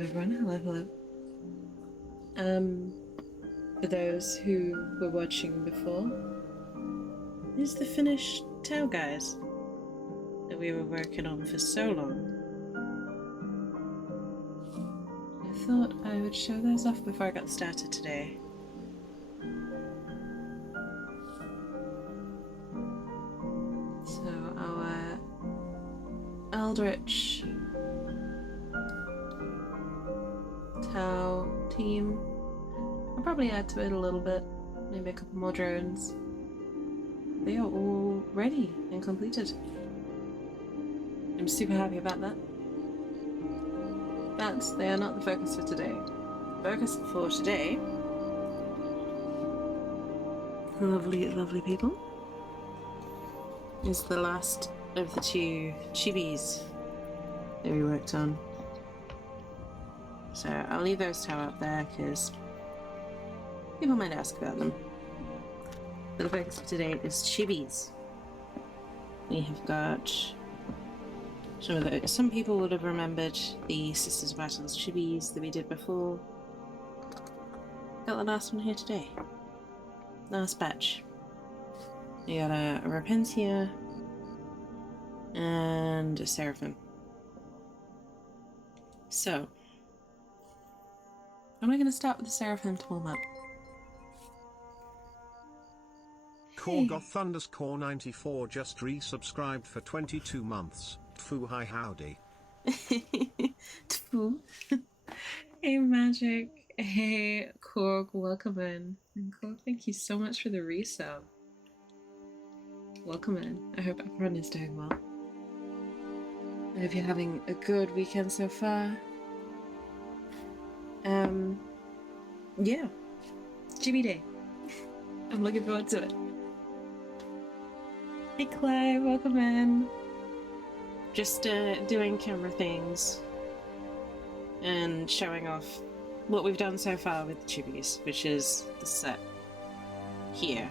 Everyone, hello, hello. For those who were watching before, this is the finished towel, guys, that we were working on for so long. I thought I would show those off before I got started today. So our Eldritch Tau team, I'll probably add to it a little bit, maybe a couple more drones. They are all ready and completed. I'm super happy about that. But they are not the focus for today. The focus for today, lovely, lovely people, is the last of the two Chibis that we worked on. So I'll leave those two up there because people might ask about them. The focus for today is Chibis. We have got some of those. Some people would have remembered the Sisters Battles Chibis that we did before. Got the last one here today. Last batch. We got a Repentia and a Seraphim. So, I'm going to start with the Seraphim to warm up. Korgoth underscore 94 just resubscribed for 22 months. Tfu hi howdy. Tfu. Hey Magic. Hey Korg, welcome in. And Korg, thank you so much for the resub. Welcome in. I hope everyone is doing well. I hope you're having a good weekend so far. Yeah. Chibi Day. I'm looking forward to it. Hey Clay, welcome in. Just doing camera things and showing off what we've done so far with the Chibis, which is the set here.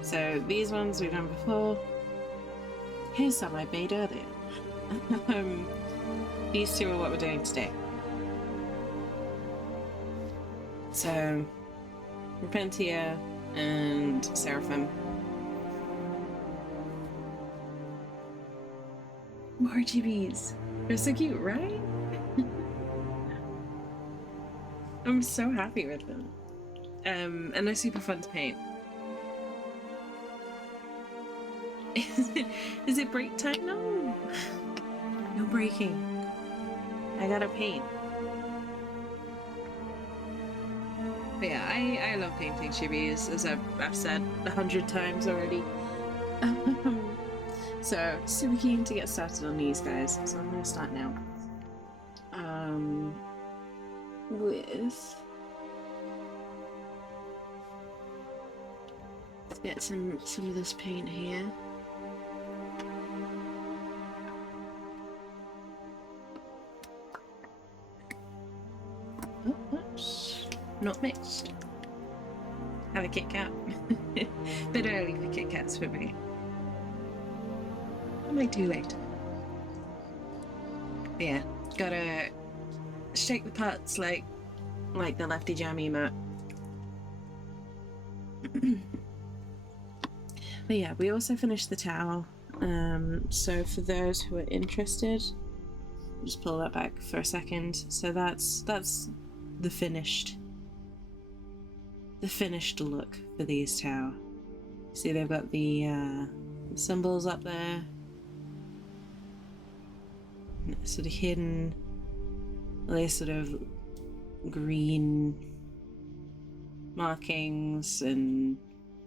So these ones we've done before. Here's some I made earlier. These two are what we're doing today. So Repentia and Seraphim. More Chibis. They're so cute, right? I'm so happy with them. And they're super fun to paint. Is it break time? No! No breaking. I gotta paint. But yeah, I love painting Chibis, as I've said 100 times already. So, super keen to get started on these guys, so I'm gonna start now. With... Let's get some of this paint here. Oh, oops. Not mixed. Have a Kit Kat. Bit early for Kit Kats for me. I might do later. But yeah, gotta shake the parts like the Lefty Jam emote. But yeah, we also finished the towel. So for those who are interested, I'll just pull that back for a second. So that's the finished look for these towel. See, they've got the symbols up there, sort of hidden. These sort of green markings and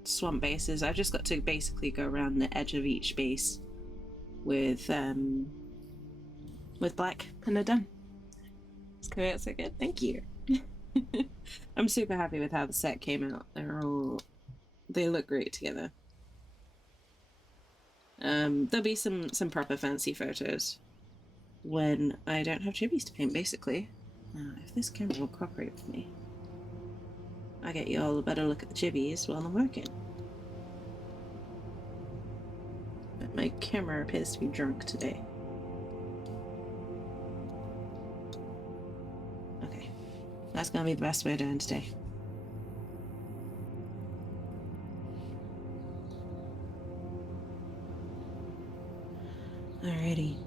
swamp bases. I've just got to basically go around the edge of each base with black, and they're done. It's coming out so good. Thank you. I'm super happy with how the set came out. They look great together. There'll be some proper fancy photos when I don't have Chibis to paint, basically. If this camera will cooperate with me, I'll get you all a better look at the Chibis while I'm working. But my camera appears to be drunk today. That's gonna be the best way of doing today. Alrighty.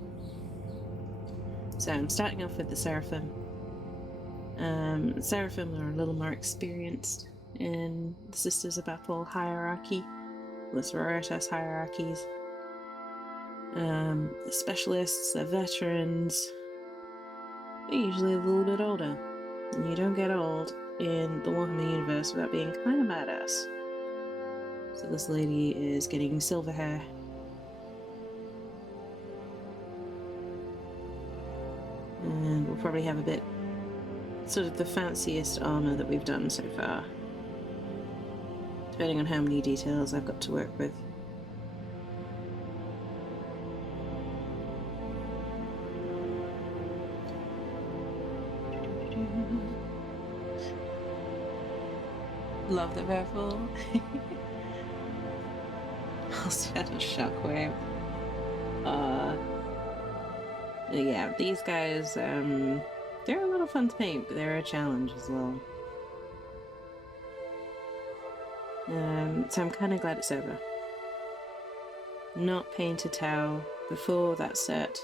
So I'm starting off with the Seraphim. Seraphim are a little more experienced in the Sisters of Apple hierarchy, the sororitas hierarchies. The specialists, the veterans, they're usually a little bit older. And you don't get old in the Warhammer universe without being kind of badass. So this lady is getting silver hair. And we'll probably have a bit sort of the fanciest armor that we've done so far, depending on how many details I've got to work with. Love the purple. Also had a shockwave. Yeah, these guys, they're a lot of fun to paint, but they're a challenge as well. So I'm kind of glad it's over. Not painted Tau before that set.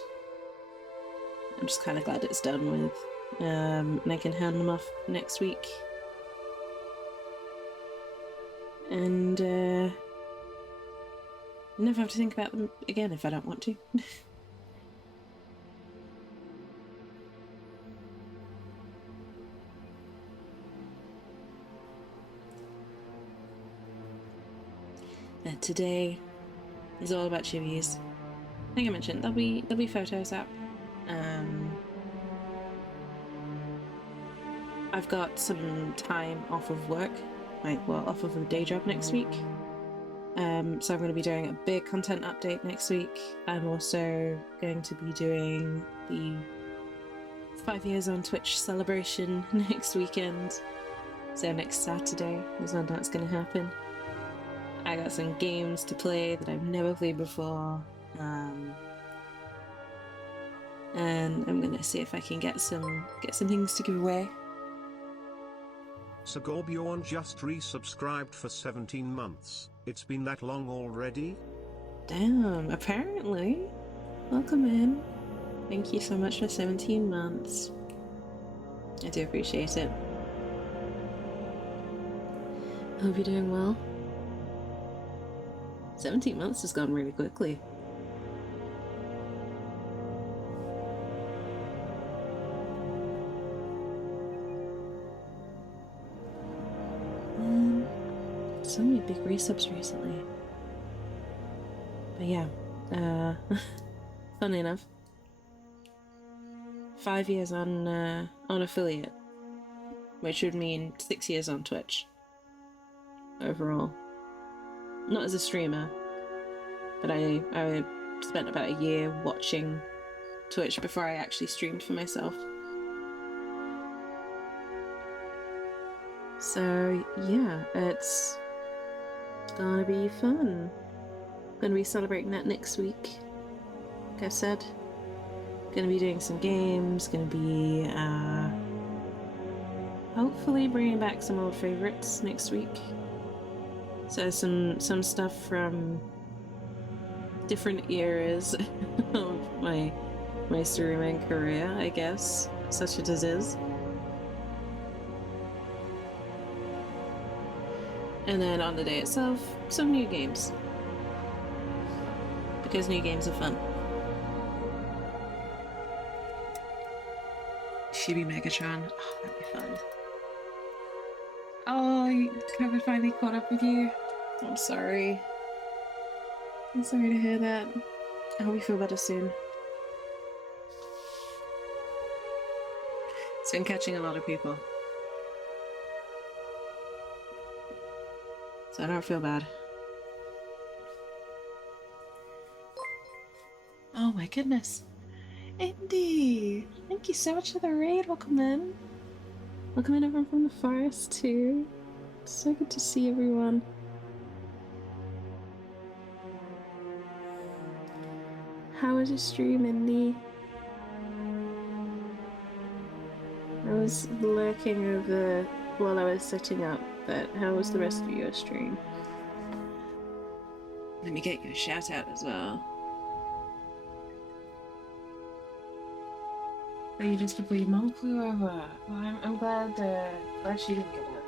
I'm just kind of glad it's done with. And I can hand them off next week. And never have to think about them again if I don't want to. Today is all about Chibis. I think I mentioned there'll be photos up. I've got some time off of work, off of a day job next week. So I'm going to be doing a big content update next week. I'm also going to be doing the 5 years on Twitch celebration next weekend. So next Saturday is when that's going to happen. I got some games to play that I've never played before, and I'm gonna see if I can get some things to give away. Sagorbjorn just resubscribed for 17 months. It's been that long already? Damn, apparently. Welcome in. Thank you so much for 17 months. I do appreciate it. I hope you're doing well. 17 months has gone really quickly. So many big resubs recently. But yeah, funnily enough, 5 years on affiliate, which would mean 6 years on Twitch overall. Not as a streamer, but I spent about a year watching Twitch before I actually streamed for myself. So yeah, it's gonna be fun. Gonna be celebrating that next week. Like I said, gonna be doing some games. Gonna be hopefully bringing back some old favorites next week. So some stuff from different eras of my streaming career, I guess, such as it is. And then on the day itself, some new games. Because new games are fun. Chibi Megatron. Oh, that'd be fun. Oh, COVID finally caught up with you. I'm sorry. I'm sorry to hear that. I hope you feel better soon. It's been catching a lot of people. So I don't feel bad. Oh my goodness. Indy! Thank you so much for the raid. Welcome in. Welcome in everyone from the forest too. It's so good to see everyone. How was your stream, Indy? I was lurking over while I was setting up, but how was the rest of your stream? Let me get your shout out as well. Oh, you just before your mom flew over. Well, I'm glad, glad she didn't get it.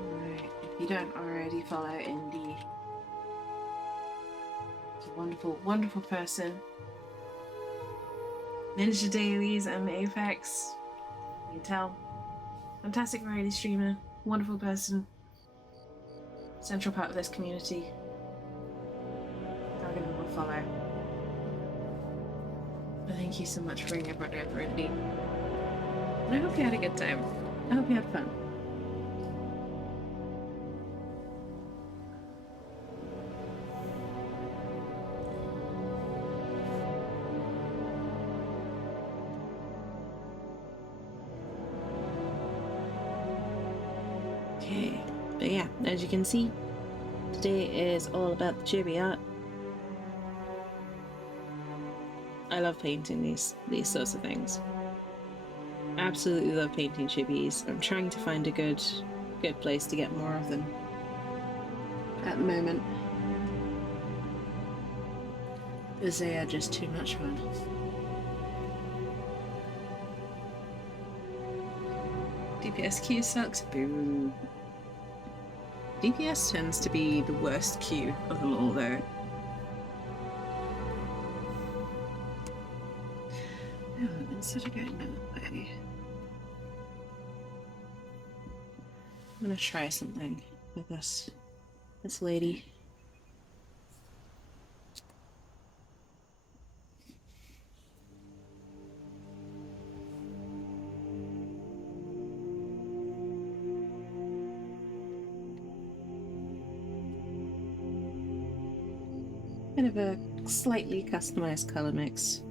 Alright, if you don't already follow Indy, she's a wonderful, wonderful person. Ninja Dailies and Apex, you can tell. Fantastic variety streamer, wonderful person, central part of this community. I'll give him a follow. But thank you so much for bringing everyone over, Indy. And I hope you had a good time. I hope you had fun. Okay, but yeah, as you can see, today is all about the chibi art. I love painting these sorts of things. Absolutely love painting chibis. I'm trying to find a good place to get more of them at the moment, because they are just too much fun. DPS queue sucks. Boo. DPS tends to be the worst queue of them all, though. Oh, instead of going that way, I'm gonna try something with this lady. Kind of a slightly customized color mix.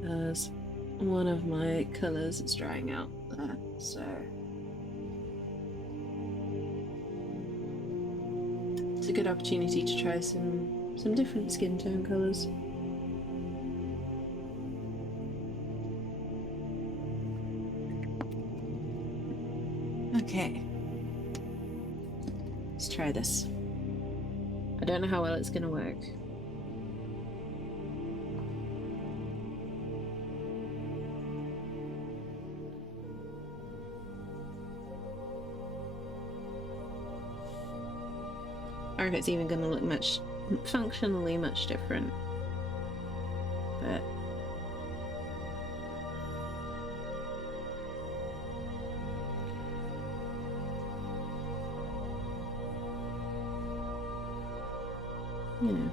Because one of my colors is drying out there, so it's a good opportunity to try some different skin tone colors. Okay, let's try this. I don't know how well it's gonna work. Or if it's even gonna look functionally much different. But you know,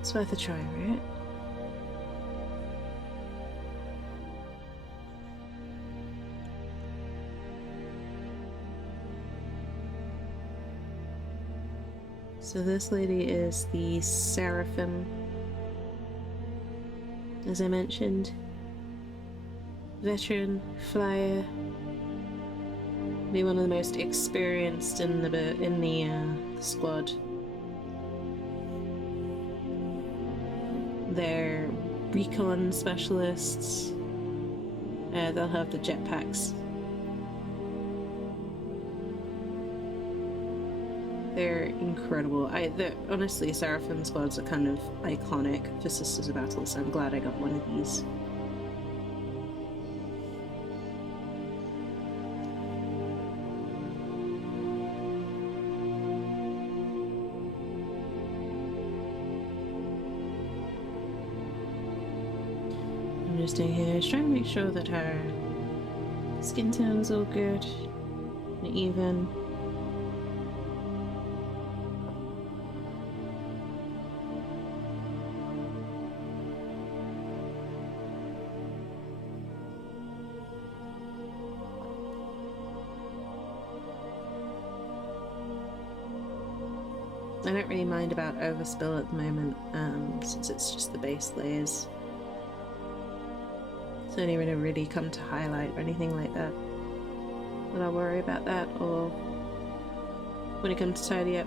it's worth a try, right? So this lady is the Seraphim, as I mentioned. Veteran, flyer, be one of the most experienced in the squad. They're recon specialists. They'll have the jetpacks. They're incredible. Honestly, Seraphim squads are kind of iconic for Sisters of Battle, so I'm glad I got one of these. I'm just doing here, just trying to make sure that her skin tone's all good and even. I don't really mind about overspill at the moment, since it's just the base layers. It's only when I really come to highlight or anything like that that I'll worry about that, or when it comes to tidy up.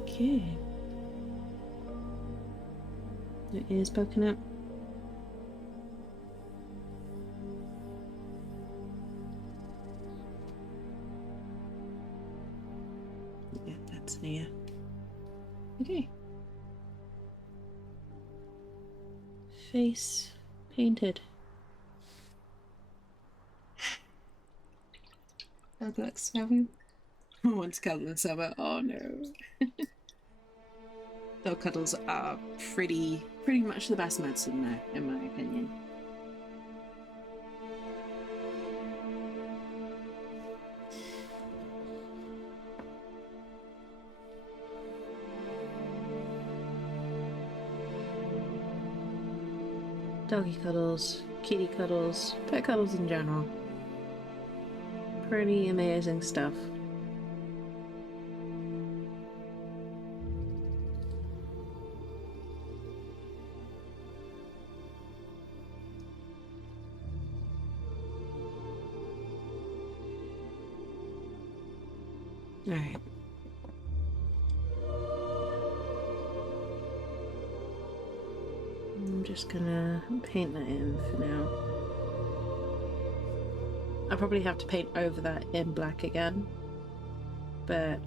Okay. Your ears poking up. Yeah, that's an ear. Okay. Face painted. I've got Seraphim. I want to cuddle in summer. Oh no. Dog cuddles are pretty much the best medicine though, in my opinion. Doggy cuddles, kitty cuddles, pet cuddles in general. Pretty amazing stuff. Alright. I'm just gonna paint that in for now. I'll probably have to paint over that in black again, but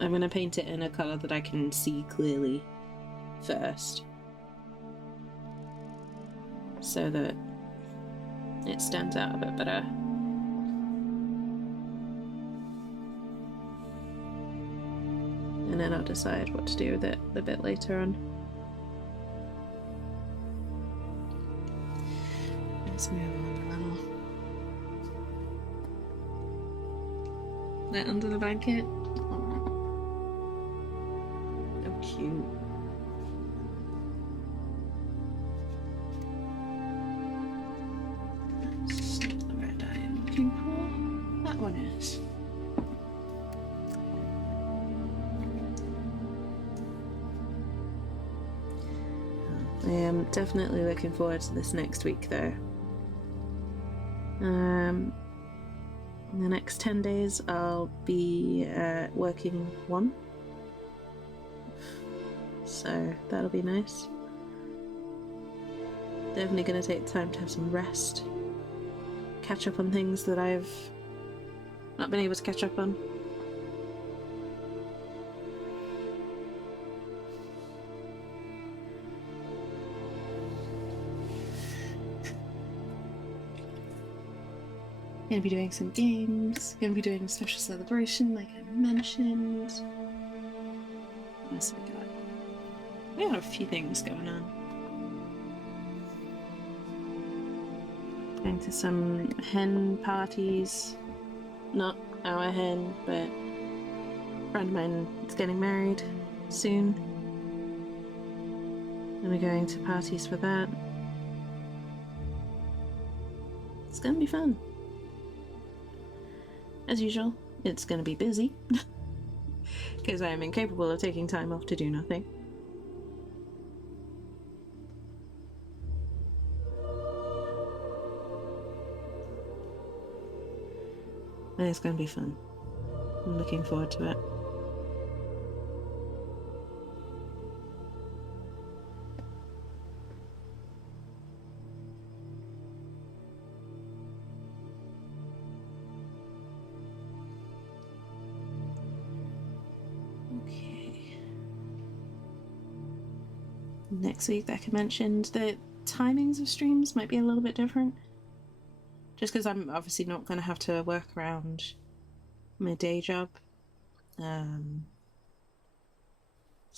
I'm gonna paint it in a colour that I can see clearly first, so that it stands out a bit better. And then I'll decide what to do with it a bit later on. Let's move on a little. That under the blanket. Oh, so cute. That's not the red I am looking for. That one is. I am definitely looking forward to this next week though. In the next 10 days I'll be working 1, so that'll be nice. Definitely going to take time to have some rest, catch up on things that I've not been able to catch up on. Gonna be doing some games, gonna be doing a special celebration like I mentioned. What else have we got? We got a few things going on. Going to some hen parties. Not our hen, but a friend of mine is getting married soon. And we're going to parties for that. It's gonna be fun. As usual, it's going to be busy, because I am incapable of taking time off to do nothing. But it's going to be fun. I'm looking forward to it. Next week, like I mentioned, the timings of streams might be a little bit different. Just because I'm obviously not going to have to work around my day job. It's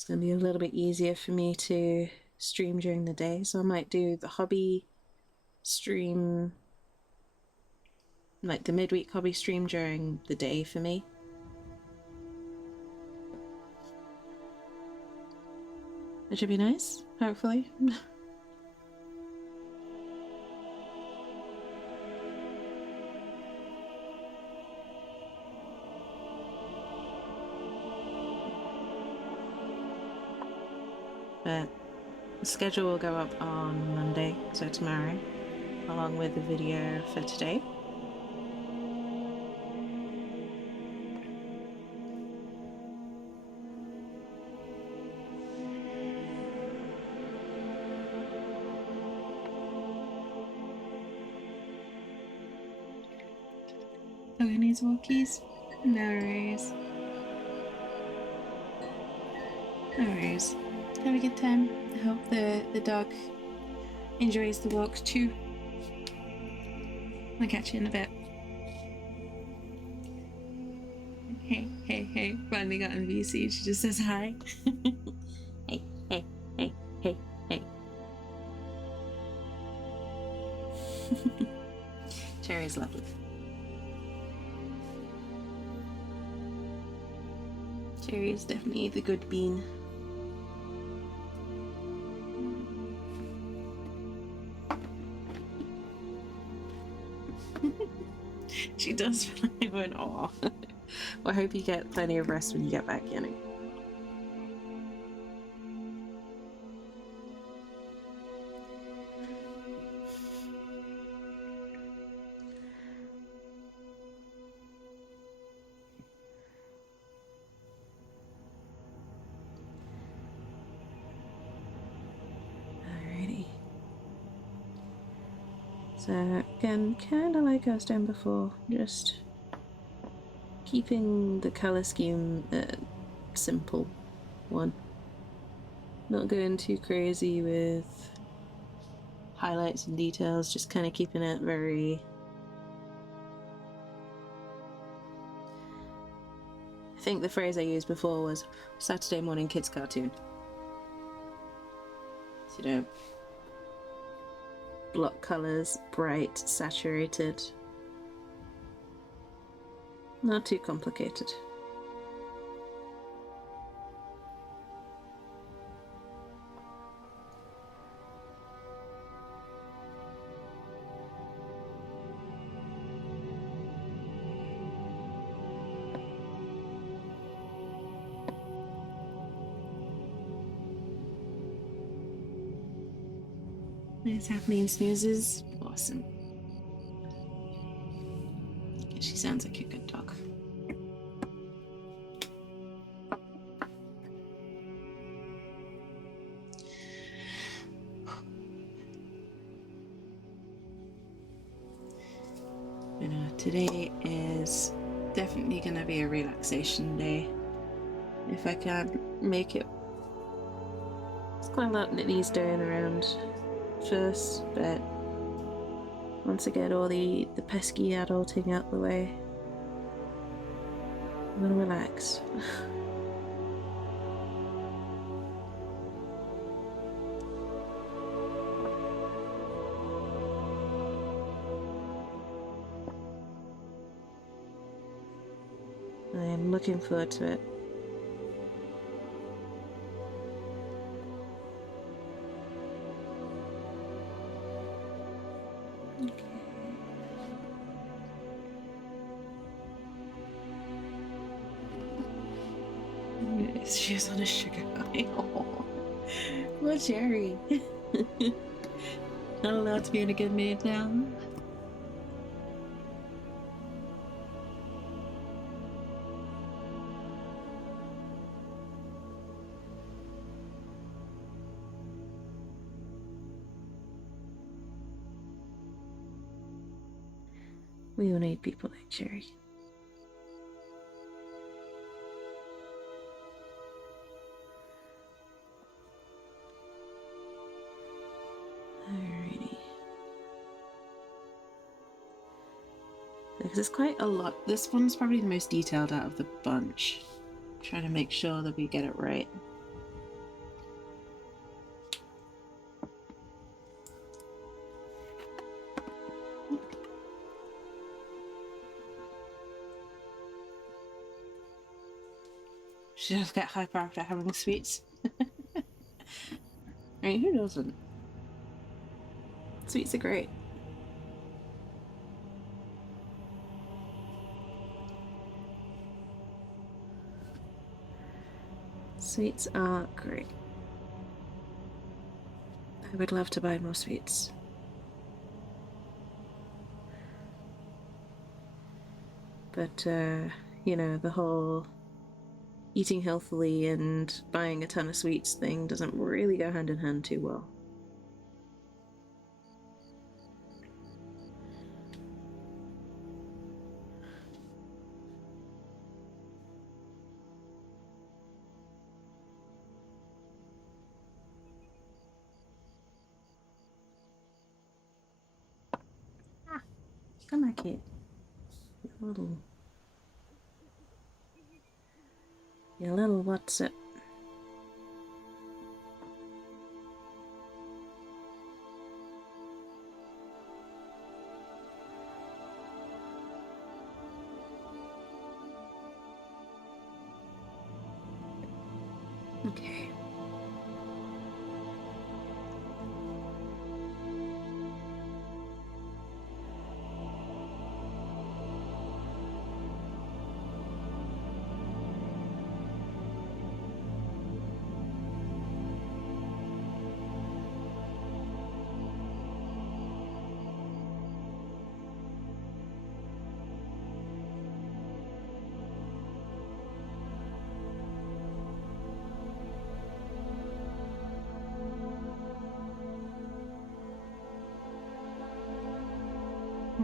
going to be a little bit easier for me to stream during the day, so I might do the hobby stream, like the midweek hobby stream during the day for me. It should be nice, hopefully. But the schedule will go up on Monday, so tomorrow, along with the video for today. Oh, he needs walkies? No worries. No worries. Have a good time. I hope the dog enjoys the walk too. I'll catch you in a bit. Hey. Finally got on VC. She just says hi. Hey. Cherry's lovely. Cherry is definitely the good bean. She does feel like an awe. Well, I hope you get plenty of rest when you get back, Yannick. Alrighty. So again, kind of like I was doing before, just keeping the color scheme simple one. Not going too crazy with highlights and details, just kind of keeping it very... I think the phrase I used before was Saturday morning kids cartoon. So, you know, block colors, bright, saturated. Not too complicated. Nice happening snoozes. Awesome. She sounds like a good dog. You know, today is definitely gonna be a relaxation day. If I can make it. It's quite a lot that needs doing around first, but once I get all the pesky adulting out the way, I'm gonna relax. I am looking forward to it. She was on a sugar high. Oh, poor Jerry. Not allowed to be in a good mood now. We all need people like Jerry. Alrighty. Because there's quite a lot. This one's probably the most detailed out of the bunch. Trying to make sure that we get it right. She just get hyper after having sweets. I mean, who doesn't? Sweets are great. Sweets are great. I would love to buy more sweets. But, you know, the whole eating healthily and buying a ton of sweets thing doesn't really go hand in hand too well. Ah, come back here. Your little what's it? Okay.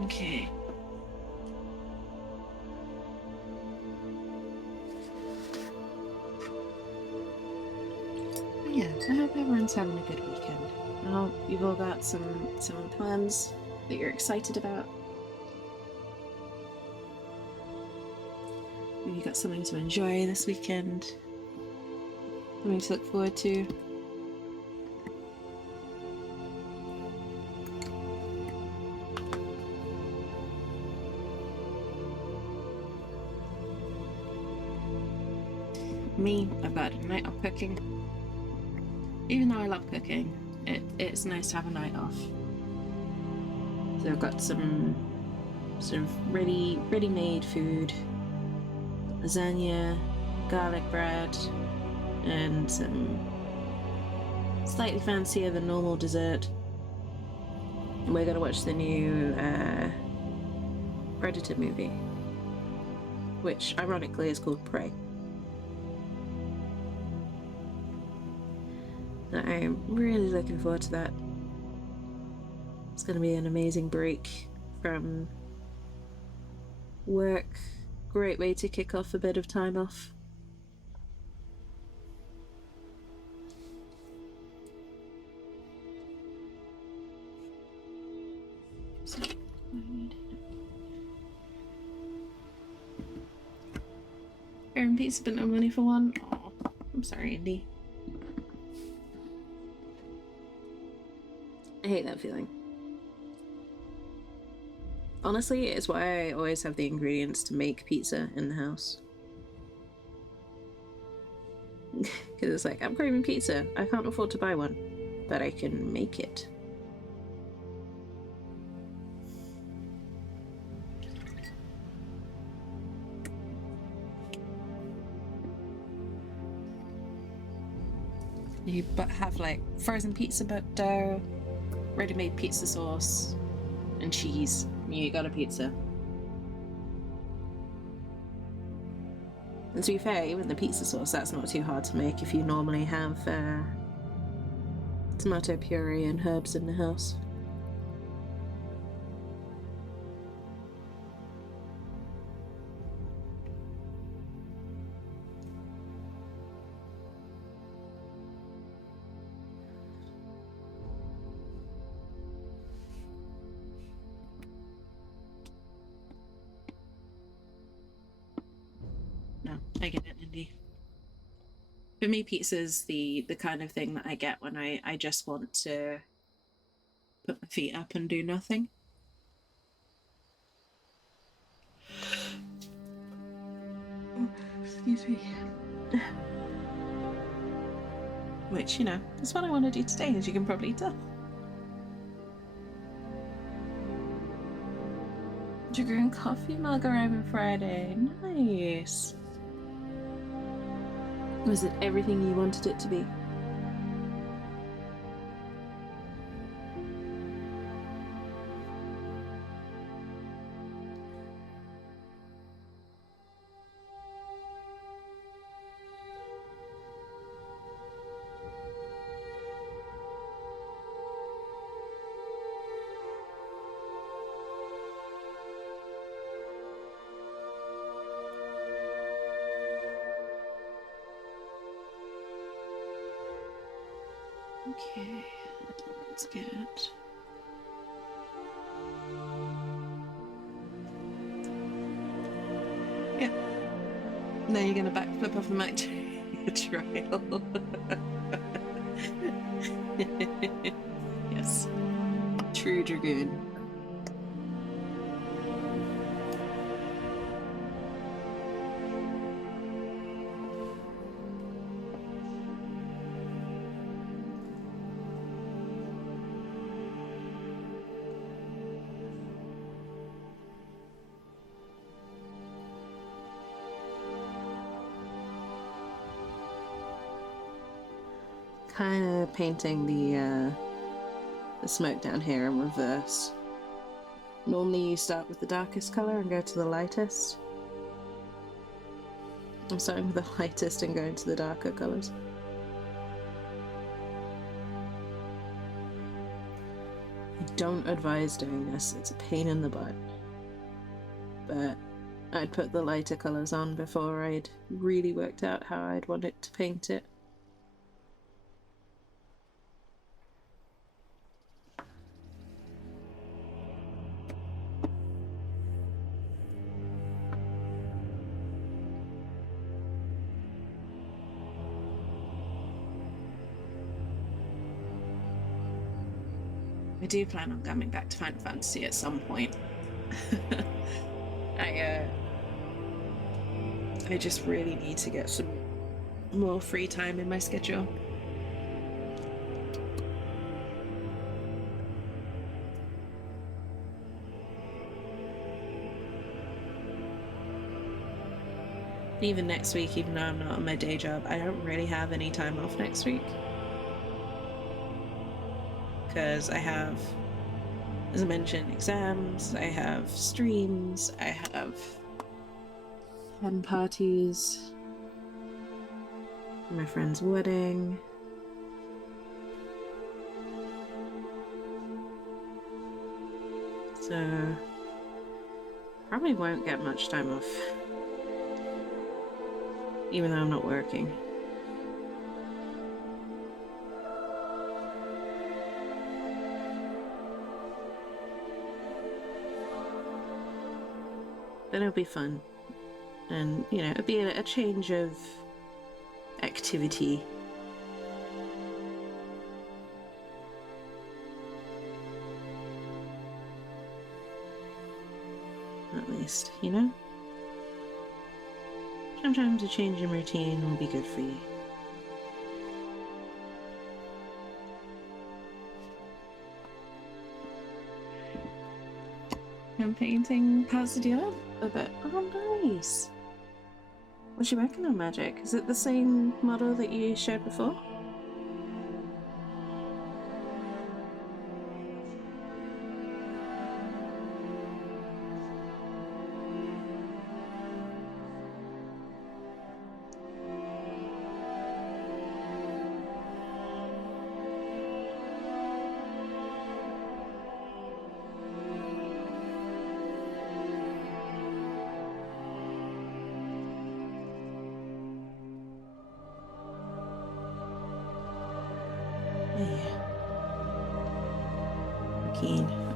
Okay. Yeah, I hope everyone's having a good weekend. I hope you've all got some plans that you're excited about. Maybe you got something to enjoy this weekend. Something to look forward to. Me, I've got a night off cooking. Even though I love cooking, it's nice to have a night off. So I've got some sort of ready-made food, lasagna, garlic bread, and some slightly fancier than normal dessert. And we're gonna watch the new Predator movie, which ironically is called Prey. I'm really looking forward to that. It's going to be an amazing break from work. Great way to kick off a bit of time off. So, Aaron Pizza spent no money for one. Oh, I'm sorry, Andy. I hate that feeling. Honestly, it's why I always have the ingredients to make pizza in the house. Because it's like, I'm craving pizza. I can't afford to buy one, but I can make it. You have like frozen pizza dough, ready-made pizza sauce, and cheese. You got a pizza. And to be fair, even the pizza sauce, that's not too hard to make if you normally have tomato puree and herbs in the house. No, I get it, Indy. For me, pizza's the kind of thing that I get when I just want to put my feet up and do nothing. Excuse me. Which, you know, is what I want to do today, as you can probably tell. Sugar and coffee mug arriving Friday. Nice. Was it everything you wanted it to be? Okay, that's good. Yeah. Now you're gonna backflip off the mic trail. Yes. True Dragoon. Kind of painting the smoke down here in reverse. Normally you start with the darkest color and go to the lightest. I'm starting with the lightest and going to the darker colors. I don't advise doing this, it's a pain in the butt. But I'd put the lighter colors on before I'd really worked out how I'd want it to paint it. I do plan on coming back to Final Fantasy at some point. I just really need to get some more free time in my schedule. Even next week, even though I'm not on my day job, I don't really have any time off next week. Because I have, as I mentioned, exams, I have streams, I have hen parties, my friend's wedding. So, probably won't get much time off, even though I'm not working. But it'll be fun. And, you know, it'll be a change of activity. At least, you know? Sometimes a change in routine will be good for you. I'm painting Pasadena a bit. Oh, nice. What's you working on, Magic? Is it the same model that you showed before?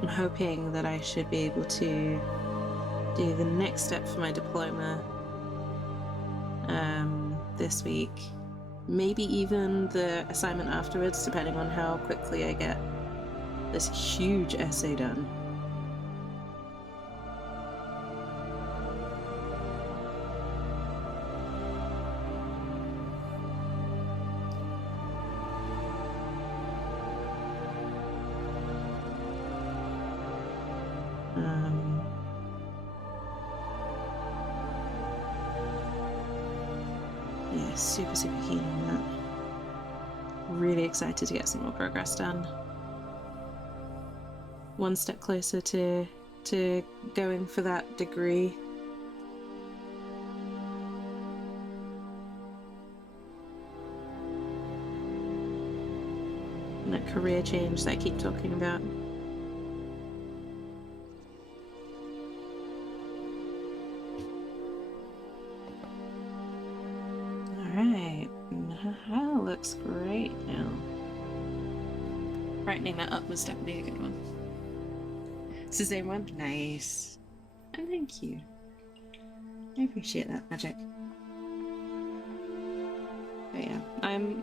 I'm hoping that I should be able to do the next step for my diploma this week. Maybe even the assignment afterwards, depending on how quickly I get this huge essay done. Yeah, super keen on that. Really excited to get some more progress done. One step closer to going for that degree. And that career change that I keep talking about. Alright, that looks great now. Brightening that up was definitely a good one. It's the same one? Nice. And thank you. I appreciate that, Magic. But yeah, I'm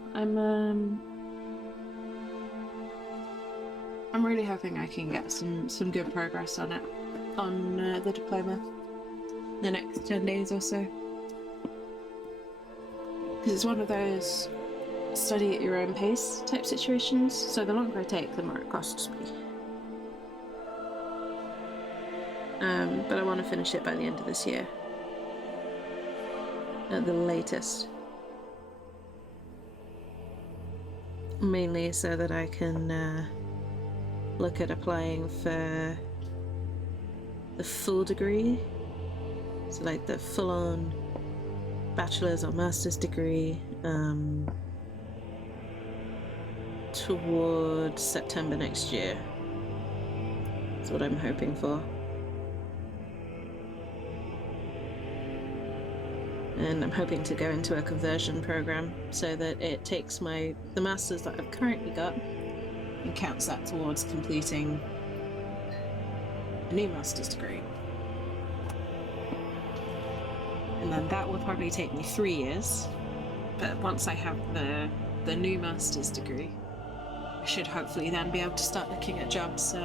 really hoping I can get some good progress on it, on the diploma, the next 10 days or so. Because it's one of those study at your own pace type situations, so the longer I take, the more it costs me. But I want to finish it by the end of this year, at the latest. Mainly so that I can look at applying for the full degree, so like the full-on bachelor's or master's degree, towards September next year. That's what I'm hoping for. And I'm hoping to go into a conversion program so that it takes the masters that I've currently got and counts that towards completing a new master's degree. And then that will probably take me 3 years, but once I have the new master's degree, I should hopefully then be able to start looking at jobs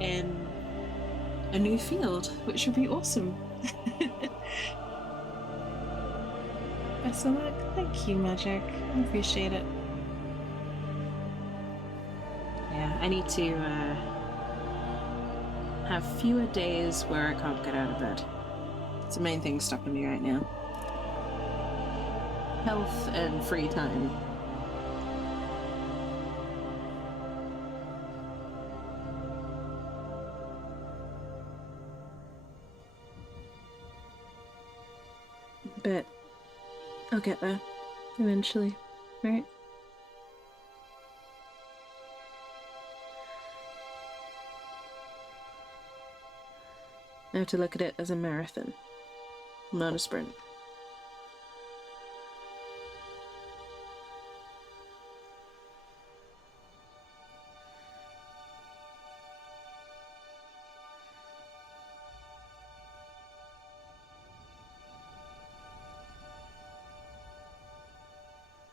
in a new field, which would be awesome. Best of luck. Thank you, Magic. I appreciate it. Yeah, I need to have fewer days where I can't get out of bed. It's the main thing stopping me right now. Health and free time. But I'll get there eventually, right? I have to look at it as a marathon, not a sprint.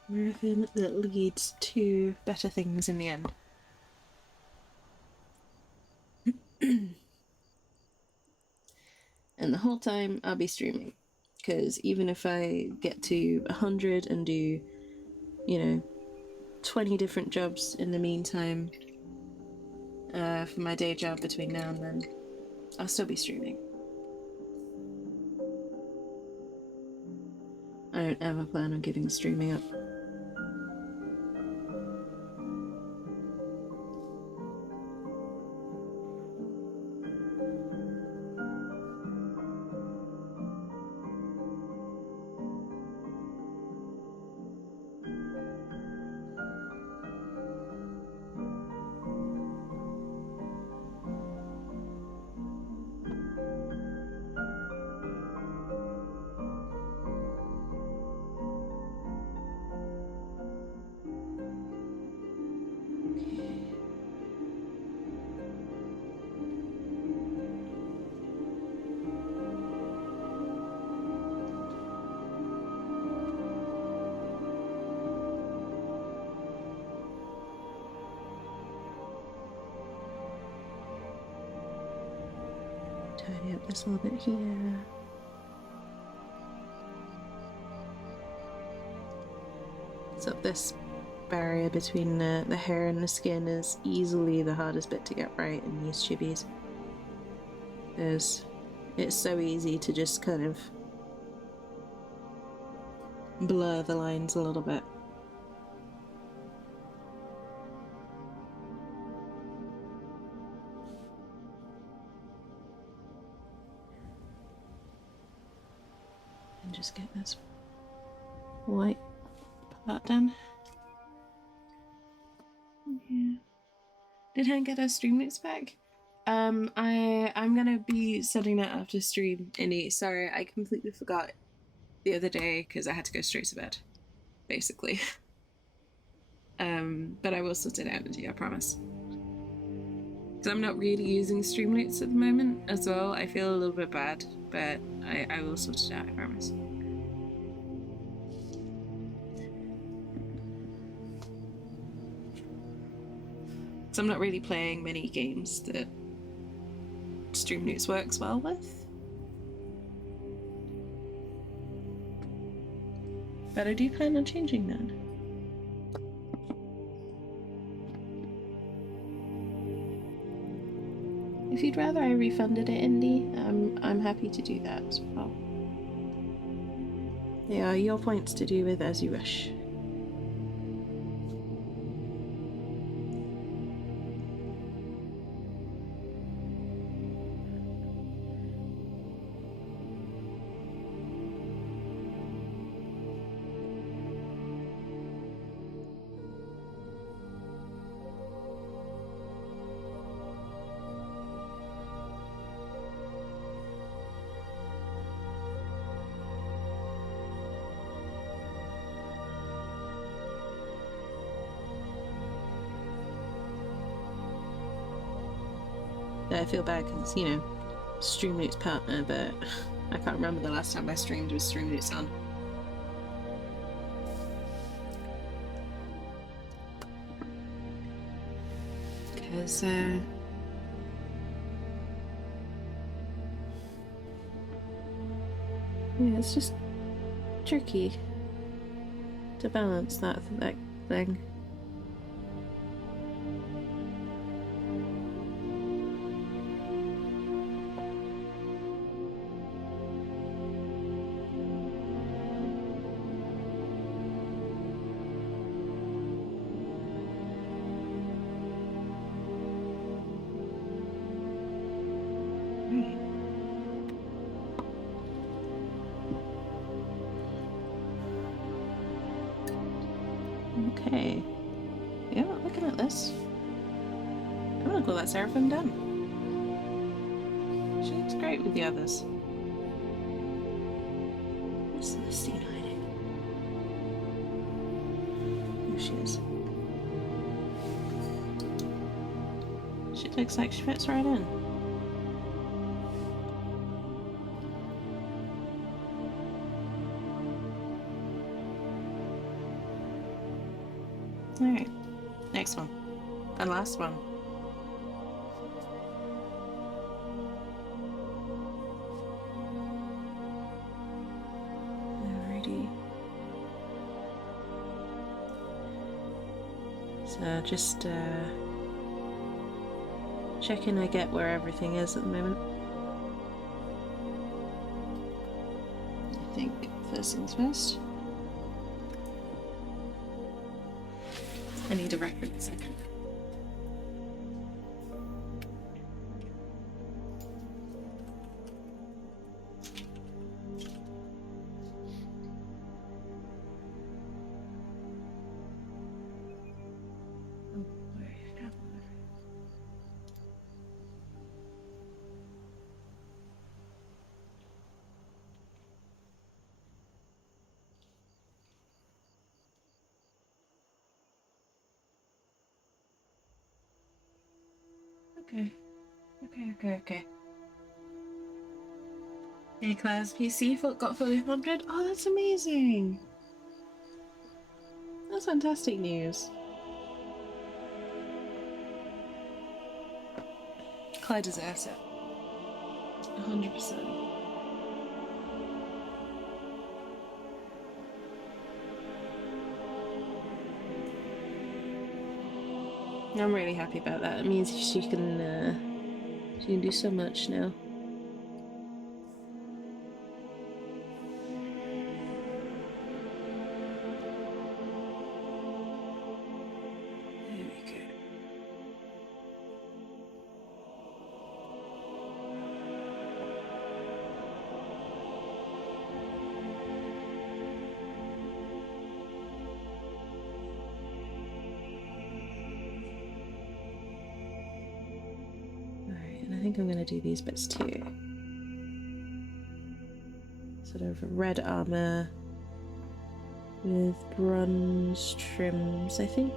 Marathon that leads to better things in the end. And the whole time I'll be streaming, because even if I get to 100 and do, 20 different jobs in the meantime for my day job between now and then, I'll still be streaming. I don't ever plan on giving streaming up. Tidy up this little bit here. So this barrier between the hair and the skin is easily the hardest bit to get right in these chibis. Because it's so easy to just kind of blur the lines a little bit. And just get this white part done. Yeah. Did Han get her stream links back? I'm gonna be sending that after stream, Indy. Sorry, I completely forgot the other day because I had to go straight to bed, basically. But I will sort it out, Indy, I promise. Because I'm not really using Streamloots at the moment as well. I feel a little bit bad, but I will sort it out, I promise. So I'm not really playing many games that Streamloots works well with. But I do plan on changing that. If you'd rather I refunded it, Indy, I'm happy to do that as well. They are your points to do with as you wish. I feel bad because, you know, Streamloots partner, but I can't remember the last time I streamed with Streamloots on. Because, yeah, it's just tricky to balance that thing. Okay. Yeah, looking at this. I'm gonna call that Seraphim done. She looks great with the others. Where's Celestine hiding? There she is. She looks like she fits right in. Alright, next one. And last one. Alrighty. So just checking I get where everything is at the moment. I think first things first. I need a reference. Okay. Hey, Claire's PC got fully funded. Oh, that's amazing. That's fantastic news. Claire deserves it. 100%. I'm really happy about that. It means she can do so much now. There we go. I think I'm going to do these bits too. Sort of red armor with bronze trims, I think.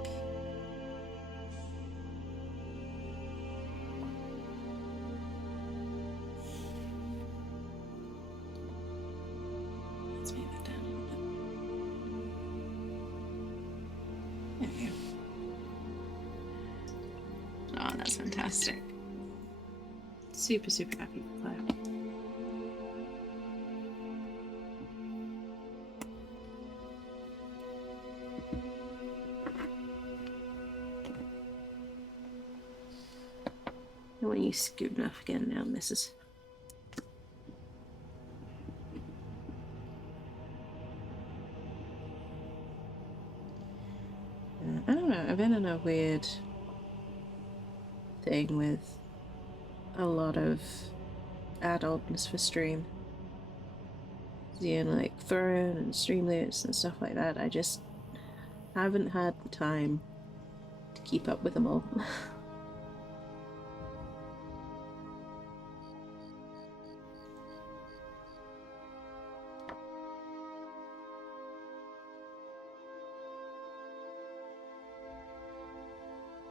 that's fantastic. Super, super happy for Claire. I want you scooting off again now, missus. I don't know, I've been in a weird thing with a lot of adultness for stream. Seeing like Throne and Streamloots and stuff like that, I just haven't had the time to keep up with them all.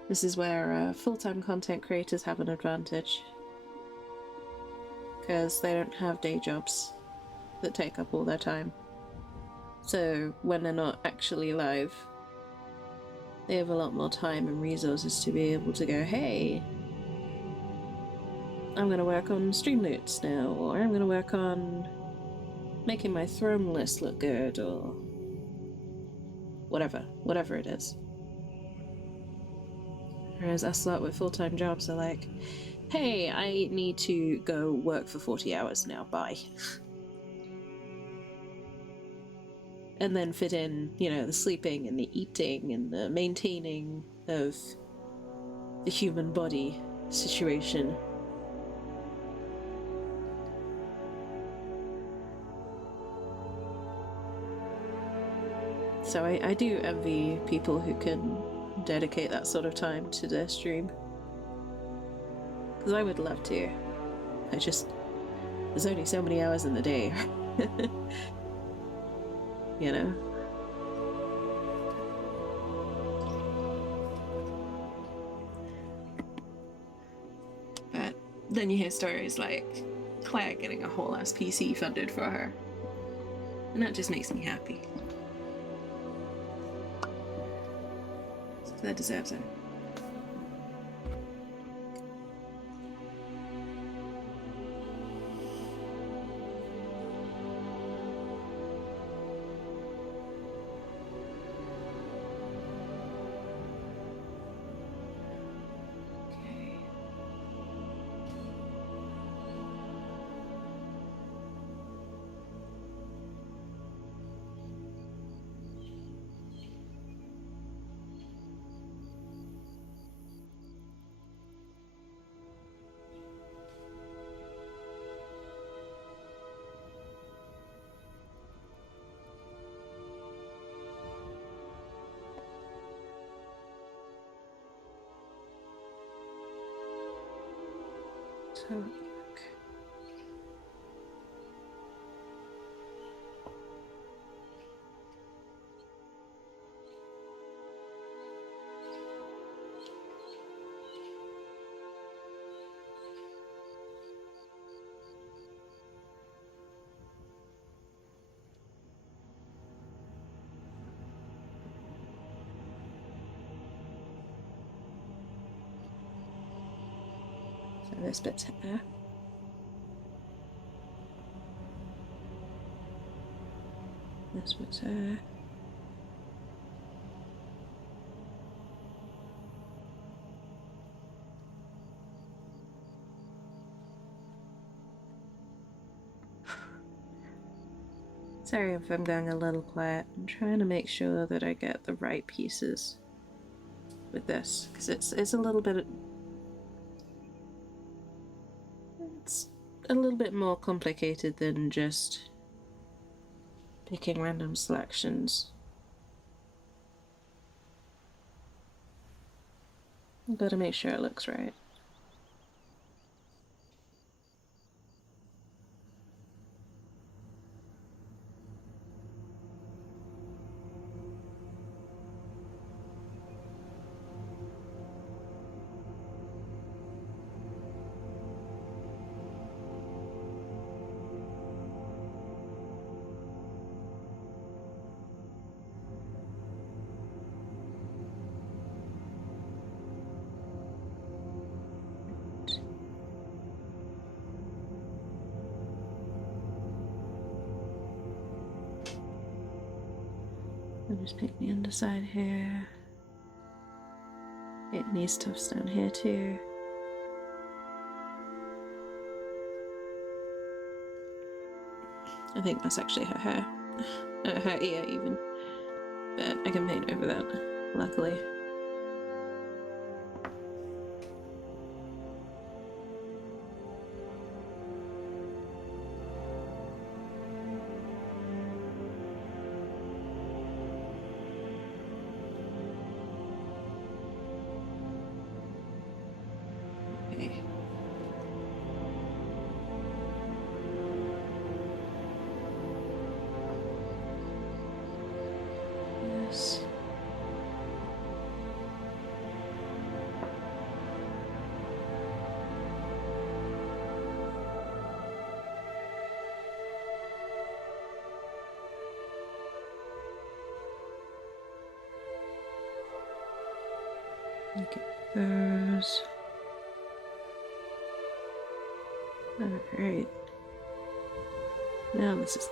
This is where full-time content creators have an advantage, because they don't have day jobs that take up all their time. So when they're not actually live, they have a lot more time and resources to be able to go, hey, I'm going to work on Streamloots now, or I'm going to work on making my throne list look good, or whatever it is. Whereas us lot with full-time jobs are like, hey, I need to go work for 40 hours now, bye. And then fit in, you know, the sleeping and the eating and the maintaining of the human body situation. So I do envy people who can dedicate that sort of time to their stream. Because I would love to. There's only so many hours in the day. You know? But then you hear stories like Claire getting a whole ass PC funded for her. And that just makes me happy. That deserves it. So, this bit's here. This bit's here. Sorry if I'm going a little quiet. I'm trying to make sure that I get the right pieces with this, because it's a little bit... It's a little bit more complicated than just picking random selections. I've got to make sure it looks right. Just pick the underside here. It needs tufts down here too. I think that's actually her hair. Her ear even. But I can paint over that, luckily. Okay. Yes. Okay, those. Alright. Now this is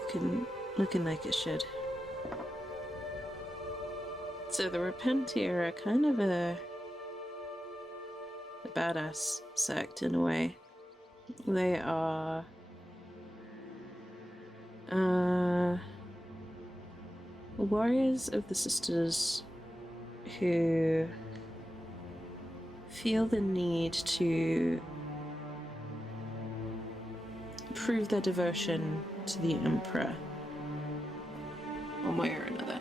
looking like it should. So the Repentia are kind of a badass sect in a way. They are warriors of the sisters who feel the need to prove their devotion to the Emperor one way or another.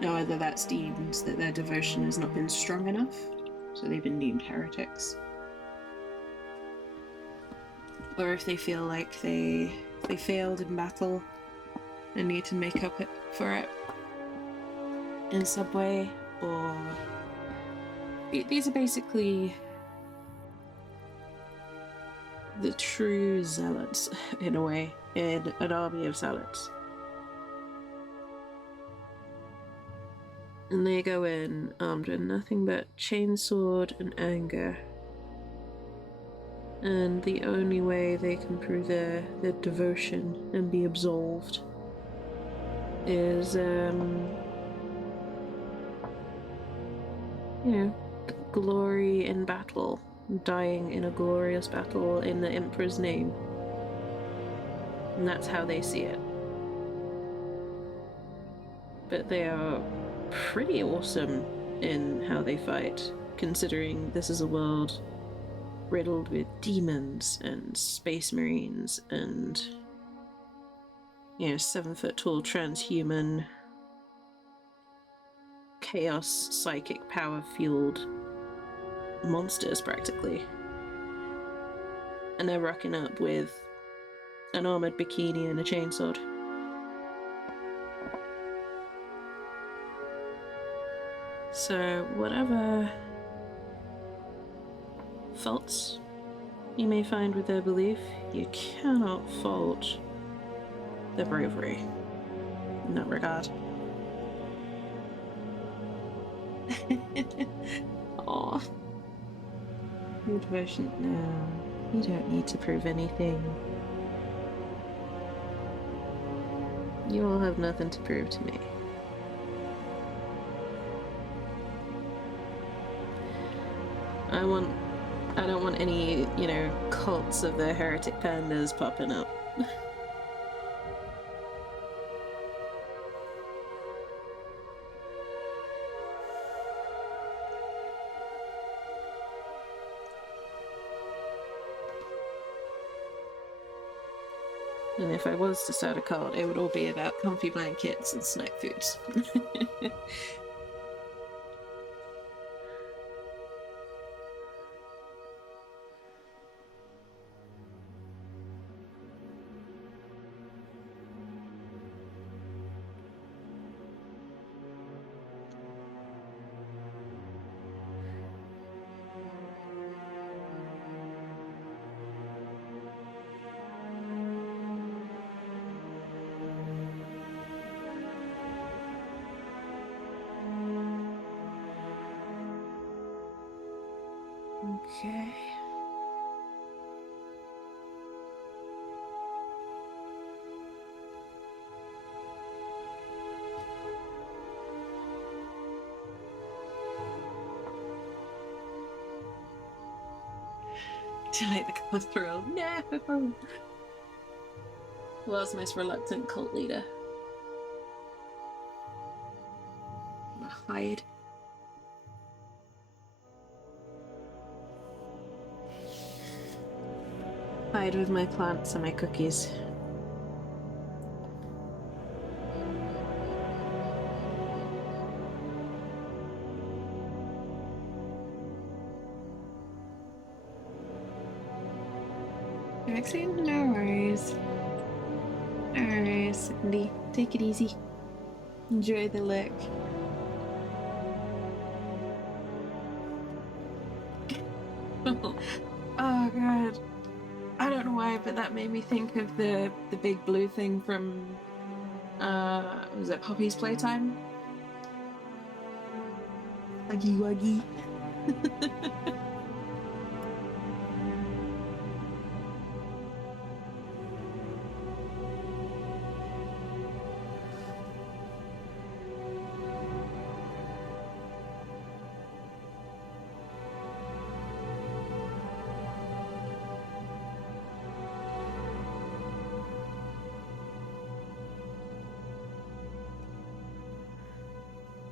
Now, either that's deemed that their devotion has not been strong enough, so they've been deemed heretics, or if they feel like they failed in battle and need to make up for it in some way, or these are basically the true zealots, in a way, in an army of zealots. And they go in armed with nothing but chainsword and anger. And the only way they can prove their devotion and be absolved is, glory in battle, dying in a glorious battle in the Emperor's name. And that's how they see it. But they are pretty awesome in how they fight, considering this is a world riddled with demons and space marines and 7-foot tall transhuman chaos psychic power fueled monsters practically. And they're rocking up with an armored bikini and a chainsword. So whatever faults you may find with their belief, you cannot fault their bravery in that regard. Aw. Your devotion? No, you don't need to prove anything. You all have nothing to prove to me. I don't want any, cults of the heretic pandas popping up. And if I was to start a cult, it would all be about comfy blankets and snack foods. Okay. Delete the cult thrill. No! World's most reluctant cult leader. Hide. Hide with my plants and my cookies. Maxine, no worries. No worries, Cindy. Take it easy. Enjoy the look. Oh god. I don't know why, but that made me think of the big blue thing from was it Poppy's Playtime? Huggy Wuggy.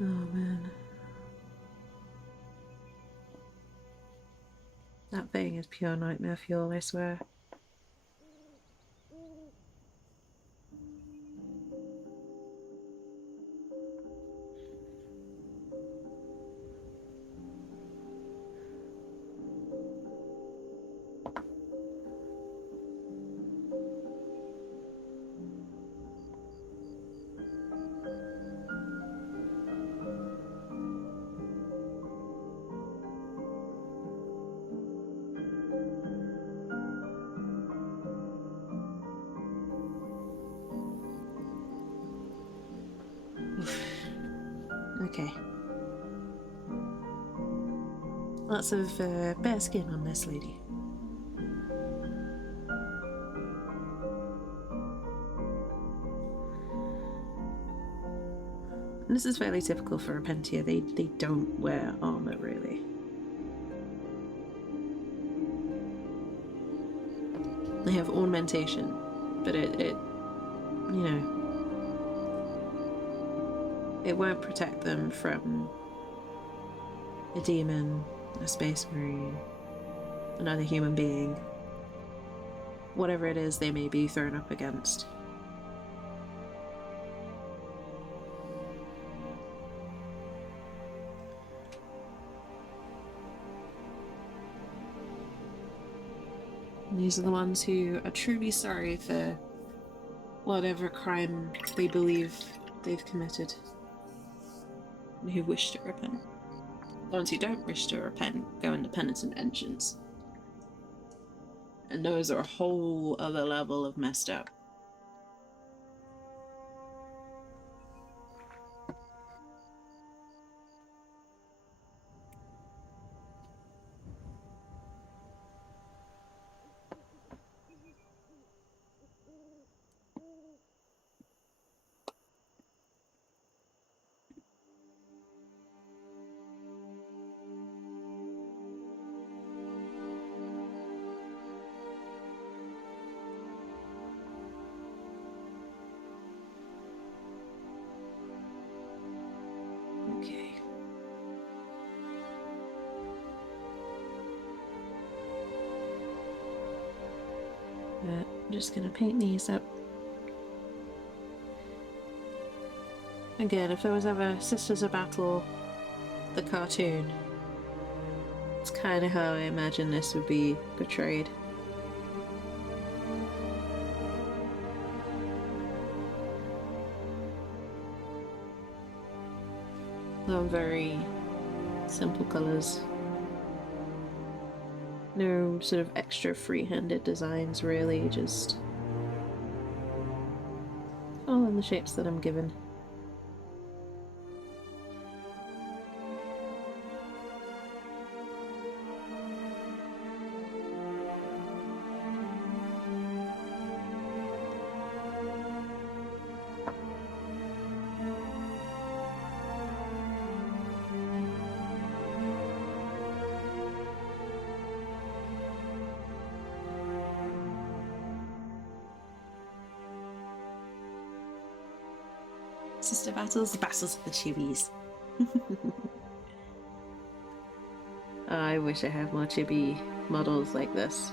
Oh man. That thing is pure nightmare fuel, I swear. Okay. Lots of bare skin on this lady. And this is fairly typical for Repentia. They don't wear armor really. They have ornamentation, but it you know, it won't protect them from a demon, a space marine, another human being, whatever it is they may be thrown up against. And these are the ones who are truly sorry for whatever crime they believe they've committed, and who wish to repent. The ones who don't wish to repent go into penitent vengeance. And those are a whole other level of messed up. Okay. I'm just gonna paint these up. Again, if there was ever Sisters of Battle, the cartoon, it's kind of how I imagine this would be portrayed. They're very simple colours. No sort of extra free-handed designs really, just all in the shapes that I'm given. Sister battles, the battles of the Chibis. I wish I had more Chibi models like this.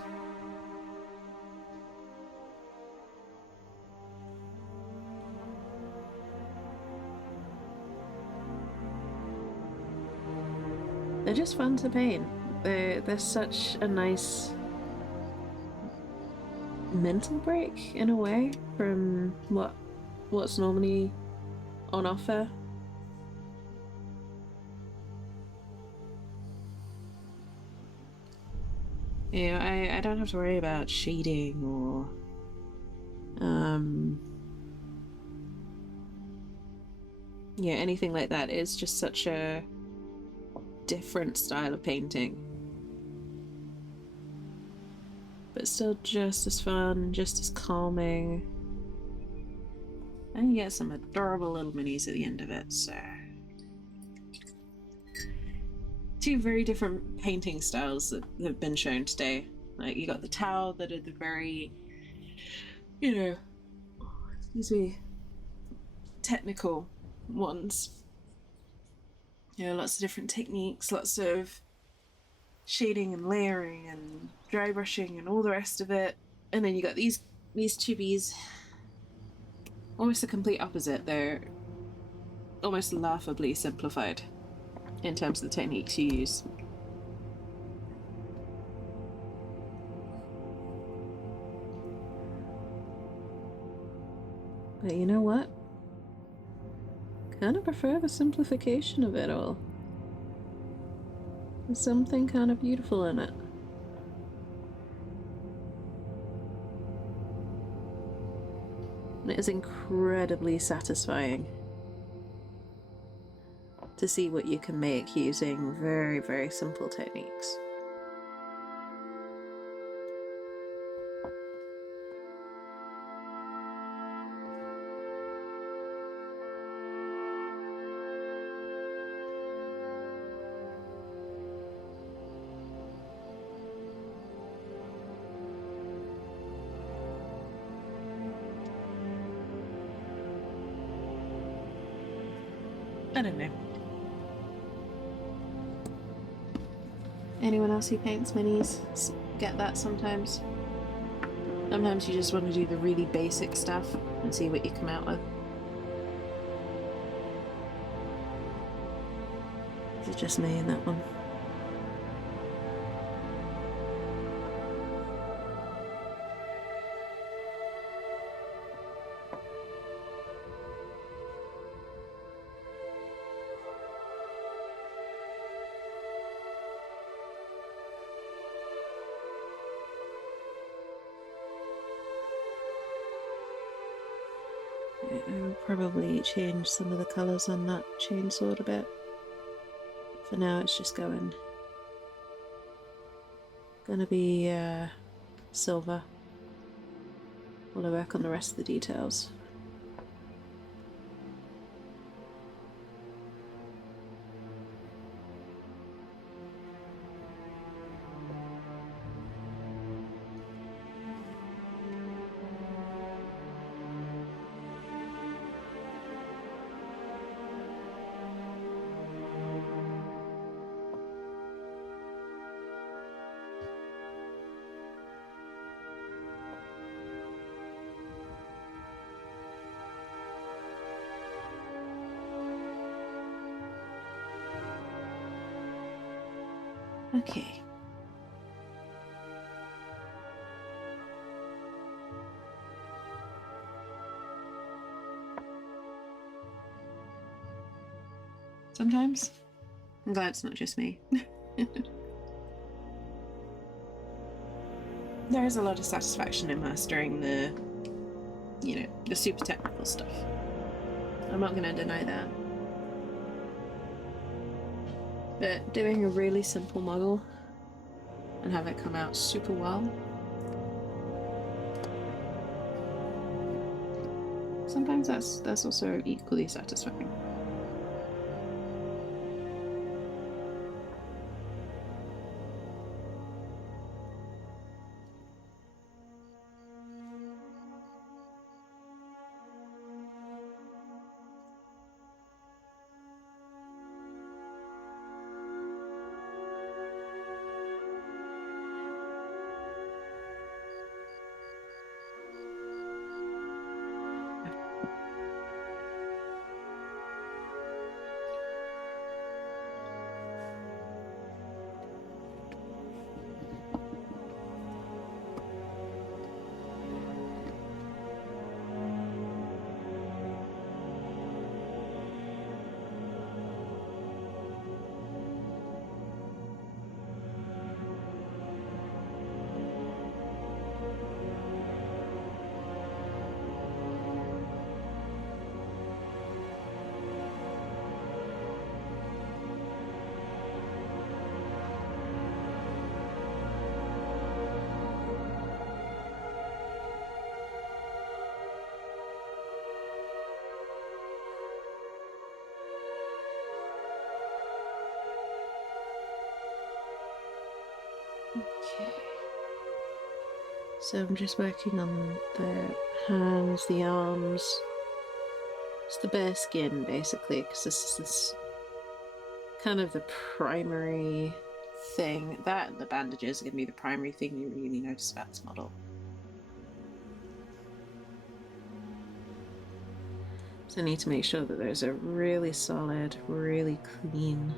They're just fun to paint. They're such a nice mental break in a way from what's normally on offer. You know, I don't have to worry about shading or yeah, anything like that. It's just such a different style of painting, but still just as fun, just as calming. And you get some adorable little minis at the end of it, so. Two very different painting styles that have been shown today. Like, you got the Tao that are the very, you know, excuse me, technical ones. You know, lots of different techniques, lots of shading and layering and dry brushing and all the rest of it. And then you got these Chibis, almost the complete opposite. They're almost laughably simplified in terms of the techniques you use. But you know what? Kind of prefer the simplification of it all. There's something kind of beautiful in it. And it is incredibly satisfying to see what you can make using very, very simple techniques. I don't know. Anyone else who paints minis get that sometimes? Sometimes you just want to do the really basic stuff and see what you come out with. Is it just me in that one? I will probably change some of the colours on that chainsaw a bit. For now it's just gonna be silver while I work on the rest of the details. Okay. Sometimes I'm glad it's not just me. There is a lot of satisfaction in mastering the, you know, the super technical stuff. I'm not gonna deny that. But doing a really simple model and have it come out super well, sometimes that's also equally satisfying. Okay. So I'm just working on the hands, the arms. It's the bare skin, basically, because this is kind of the primary thing. That and the bandages are going to be the primary thing you really notice about this model. So I need to make sure that those are really solid, really clean,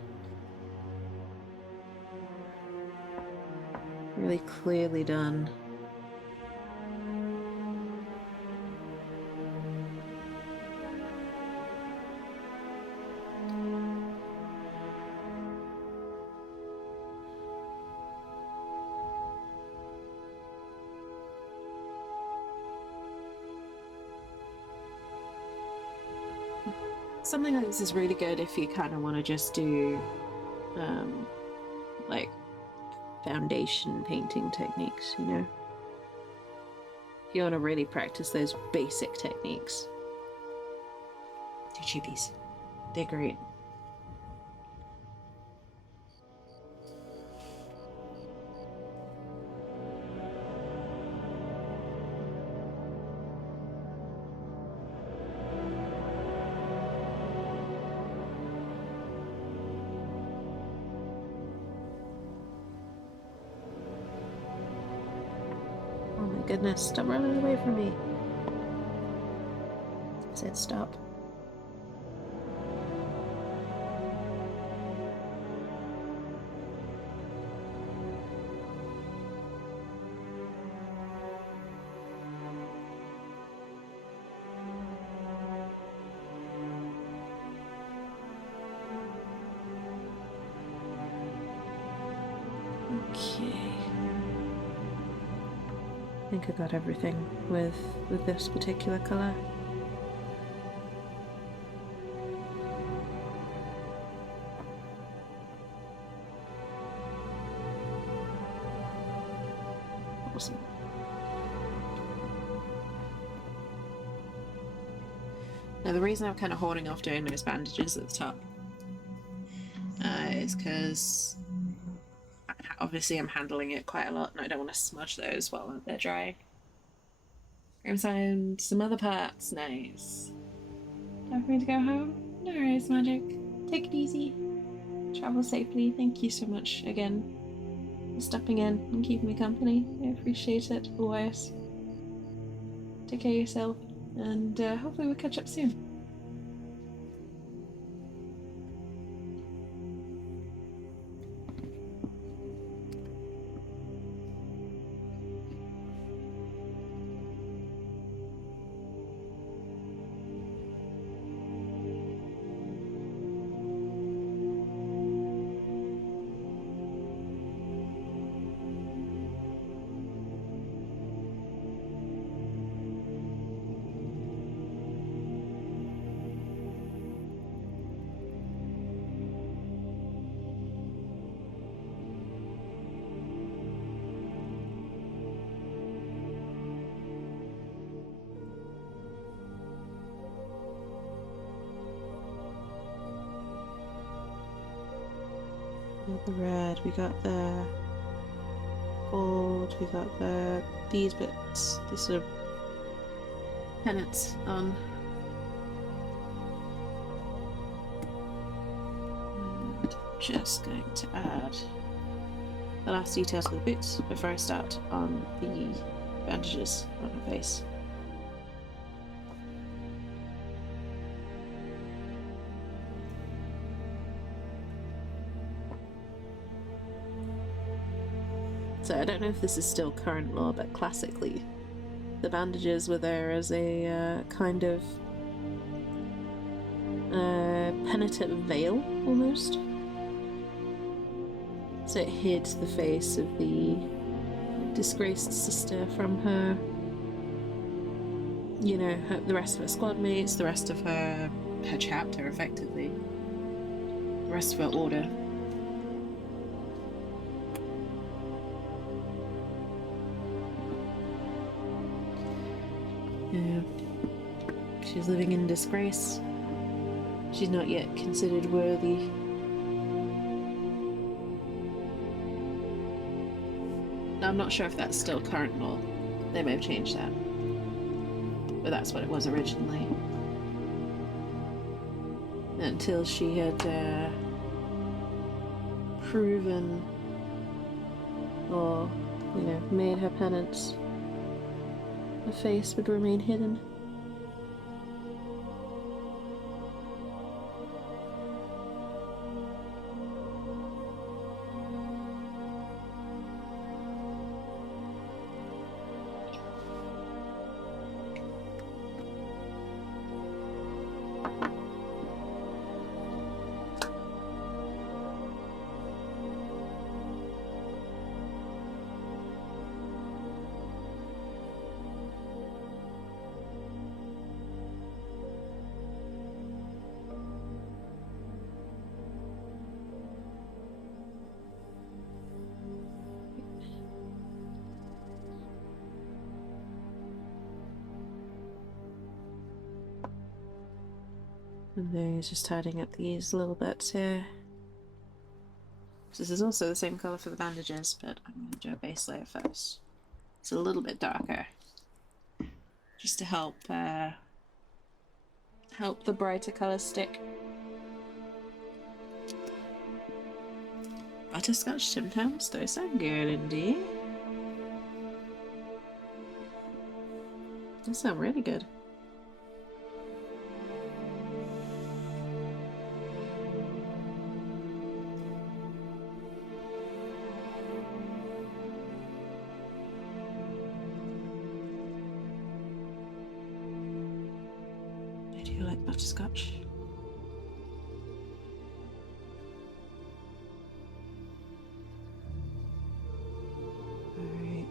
really clearly done. Something like this is really good if you kind of want to just do like foundation painting techniques, you know? If you want to really practice those basic techniques. Do chibis. They're great. Oh my goodness, stop running away from me. I said stop. Okay. I think I got everything with this particular color. Awesome. Now the reason I'm kind of holding off doing those bandages at the top is because obviously I'm handling it quite a lot and I don't want to smudge those while they're dry. I'm signing some other parts. Nice. Time for me to go home? No worries, Magic. Take it easy. Travel safely. Thank you so much again for stopping in and keeping me company. I appreciate it always. Take care of yourself and hopefully we'll catch up soon. We got the red, we got the gold, we got these bits, these sort of pennants on. And just going to add the last details of the boots before I start on the bandages on her face. So I don't know if this is still current law, but classically the bandages were there as a kind of penitent veil, almost. So it hid the face of the disgraced sister from her, you know, the rest of her squad mates, the rest of her chapter, effectively. The rest of her order. Yeah. She's living in disgrace. She's not yet considered worthy. I'm not sure if that's still current law. They may have changed that. But that's what it was originally. Until she had proven or, you know, made her penance, her face would remain hidden. And then he's just tidying up these little bits here. This is also the same colour for the bandages, but I'm going to do a base layer first. It's a little bit darker, just to help help the brighter colours stick. Butterscotch Tim Tams, those sound good indeed. They sound really good. I do like butterscotch. Alright.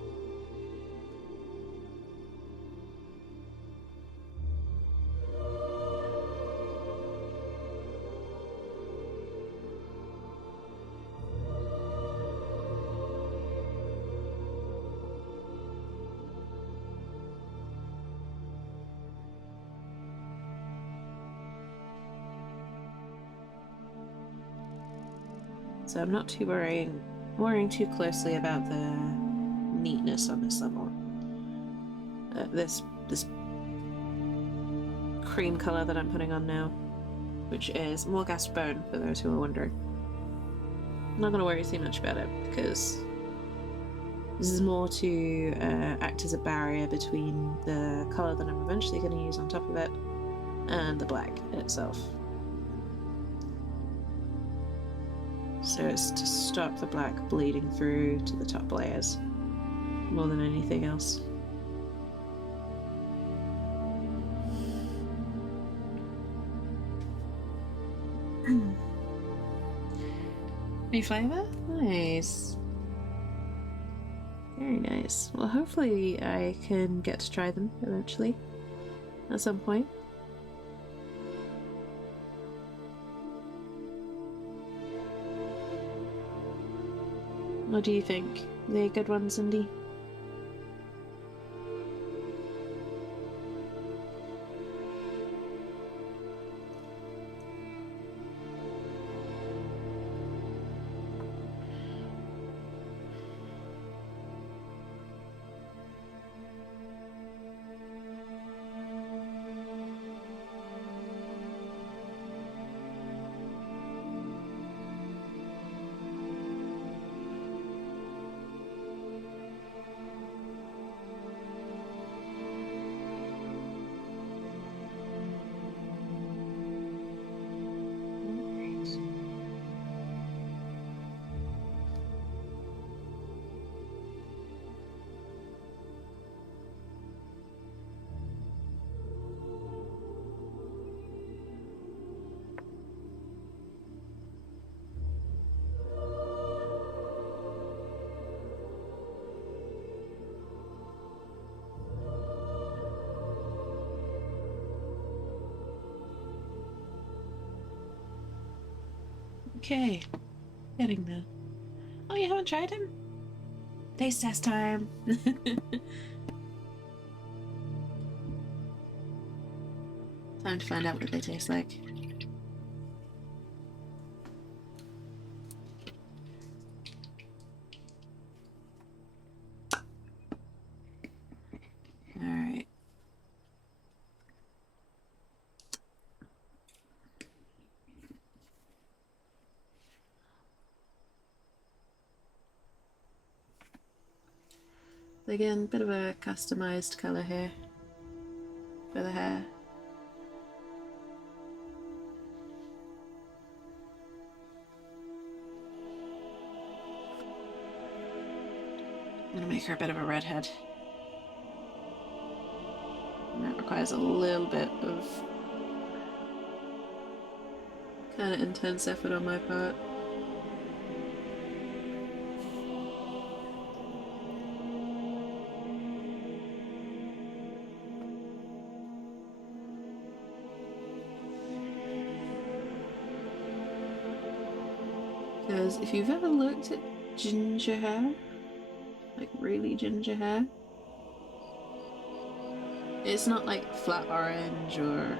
So I'm not too worrying too closely about the neatness on this level. This cream colour that I'm putting on now, which is more gas bone for those who are wondering. I'm not going to worry too much about it because this is more to act as a barrier between the colour that I'm eventually going to use on top of it and the black itself. So it's to stop the black bleeding through to the top layers more than anything else. New flavour? Nice. Very nice. Well, hopefully I can get to try them eventually at some point. What do you think? Are they good ones, Cindy? Okay, getting there. Oh, you haven't tried them? Taste test time. Time to find out what they taste like. Again, bit of a customized colour here for the hair. I'm gonna make her a bit of a redhead. And that requires a little bit of kind of intense effort on my part. Because if you've ever looked at ginger hair, like really ginger hair, it's not like flat orange or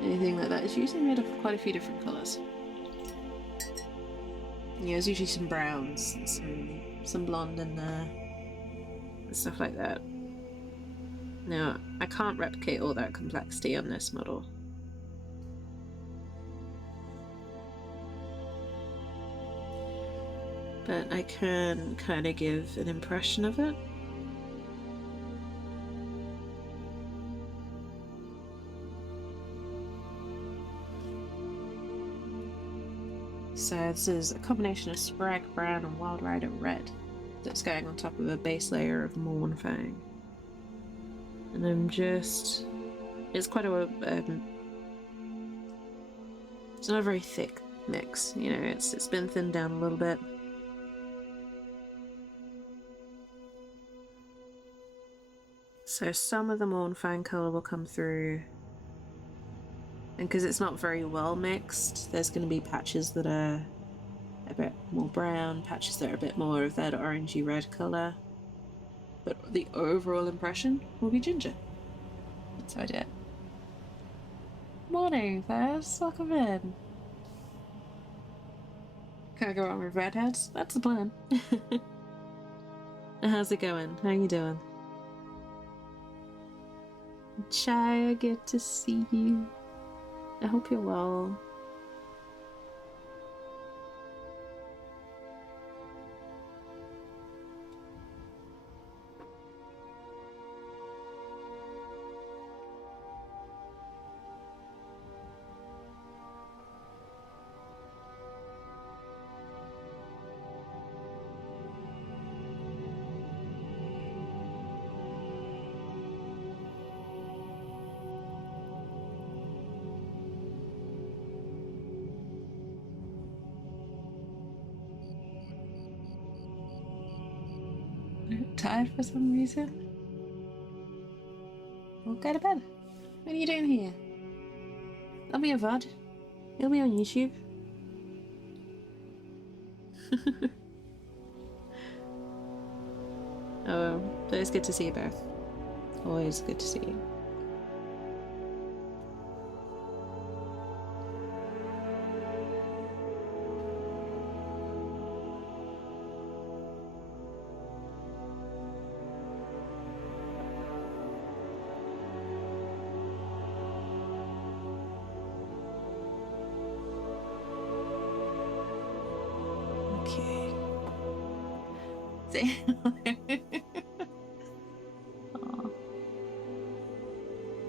anything like that. It's usually made of quite a few different colours. Yeah, there's usually some browns, and some blonde in there, and stuff like that. Now, I can't replicate all that complexity on this model. But I can kind of give an impression of it. So this is a combination of Sprag Brown and Wild Rider Red that's going on top of a base layer of Mournfang. And I'm just... it's quite a... it's not a very thick mix, you know, it's been thinned down a little bit. So some of the Mournfang colour will come through, and because it's not very well mixed, there's going to be patches that are a bit more brown, patches that are a bit more of that orangey red colour, but the overall impression will be ginger. That's how I do it. Morning, Faz. Welcome in. Can I go on with redheads? That's the plan. How's it going? How you doing? Chai, good to see you. I hope you're well. Tired for some reason? Well, go to bed. What are you doing here? That'll be a VOD. It'll be on YouTube. Oh, but it's good to see you both. Always good to see you.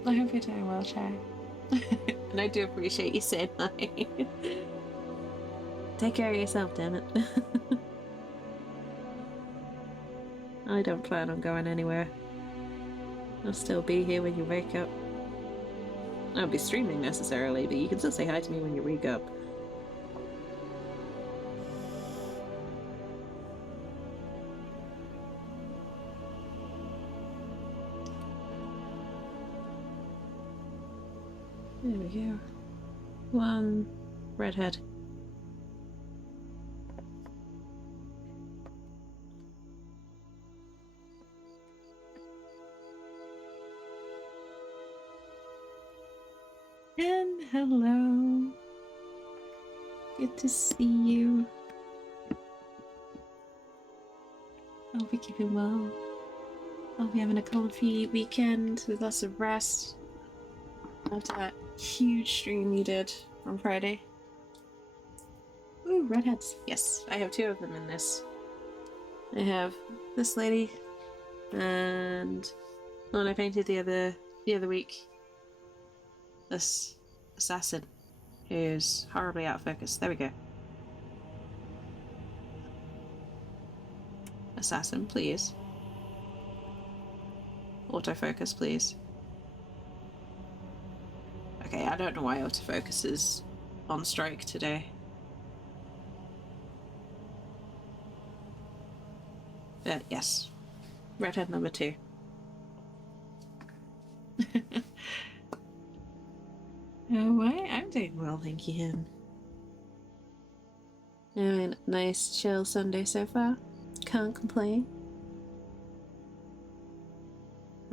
I hope you're doing well, Chai. And I do appreciate you saying hi. Take care of yourself, damn it. I don't plan on going anywhere. I'll still be here when you wake up. I won't be streaming necessarily, but you can still say hi to me when you wake up. There we go. One redhead. And hello. Good to see you. I hope you're keeping well. I hope you're having a comfy weekend with lots of rest after that huge stream you did on Friday. Ooh, redheads. Yes, I have two of them in this. I have this lady And one I painted the other week. This assassin who's horribly out of focus. There we go. Assassin, please. Autofocus, please. Okay, I don't know why autofocus is on strike today. But yes, redhead number 2. Oh, I'm doing well, thank you, Hen. I mean, nice chill Sunday so far. Can't complain.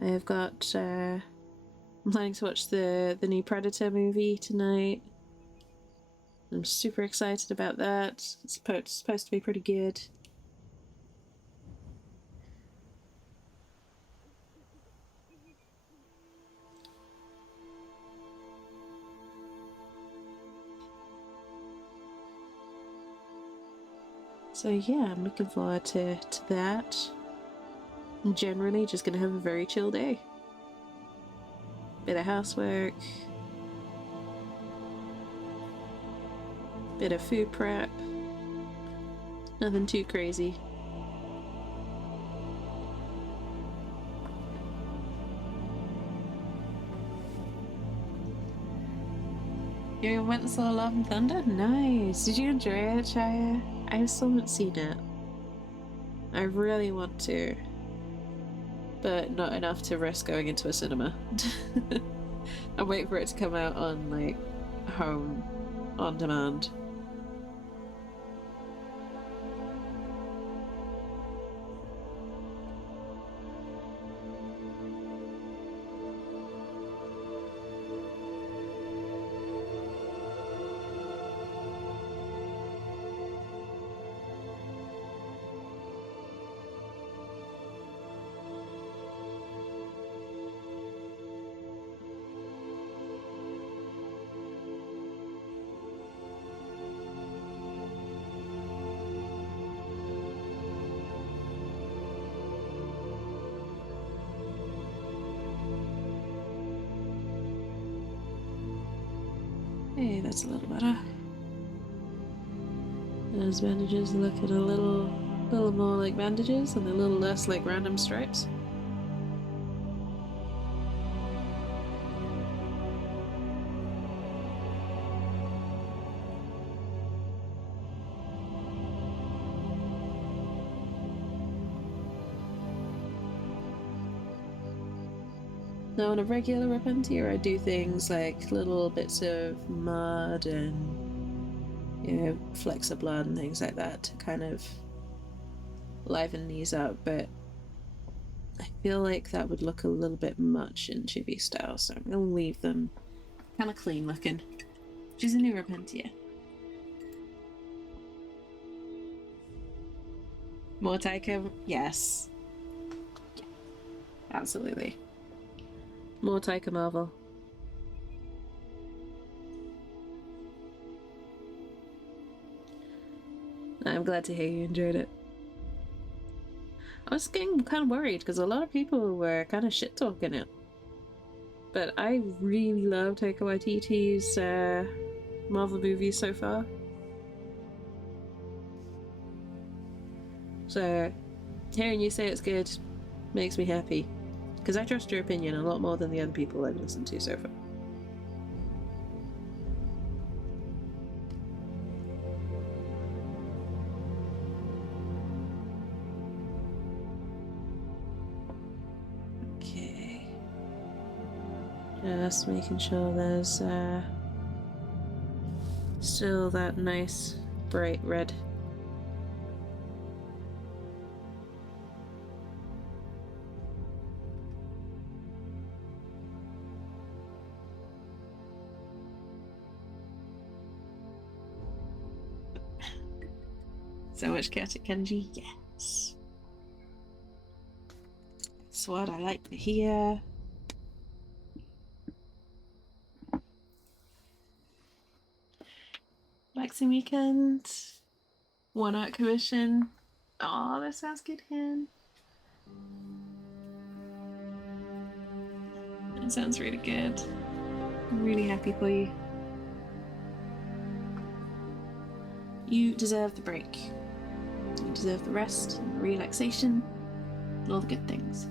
I've got, I'm planning to watch the new Predator movie tonight. I'm super excited about that. It's supposed to be pretty good. So yeah, I'm looking forward to that. I'm generally just gonna have a very chill day. Bit of housework. Bit of food prep. Nothing too crazy. You went and saw Love and Thunder? Nice! Did you enjoy it, Shia? I still haven't seen it. I really want to. But not enough to risk going into a cinema. I'm waiting for it to come out on, like, home on demand. Hey, that's a little better. Those bandages look a little more like bandages and a little less like random stripes. Now on a regular Repentia I do things like little bits of mud and, you know, flecks of blood and things like that to kind of liven these up, but I feel like that would look a little bit much in Chibi style, so I'm gonna leave them kind of clean looking. She's a new Repentia. More Taika? Yes. Yeah, absolutely. More Taika Marvel. I'm glad to hear you enjoyed it. I was getting kind of worried because a lot of people were kind of shit talking it. But I really love Taika Waititi's Marvel movies so far. So hearing you say it's good makes me happy. Because I trust your opinion a lot more than the other people I've listened to so far. Okay. Just making sure there's still that nice bright red. So much chaotic energy, yes. That's what I like to hear. Relaxing weekend. One art commission. Oh, that sounds good, Hen. That sounds really good. I'm really happy for you. You deserve the break. You deserve the rest and the relaxation and all the good things.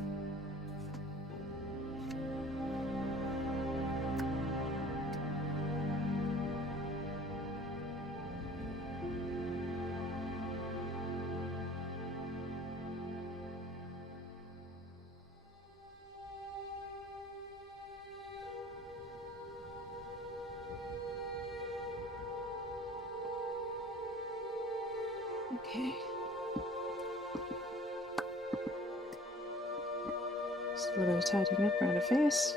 Okay. Just a little bit of tidying up around her face.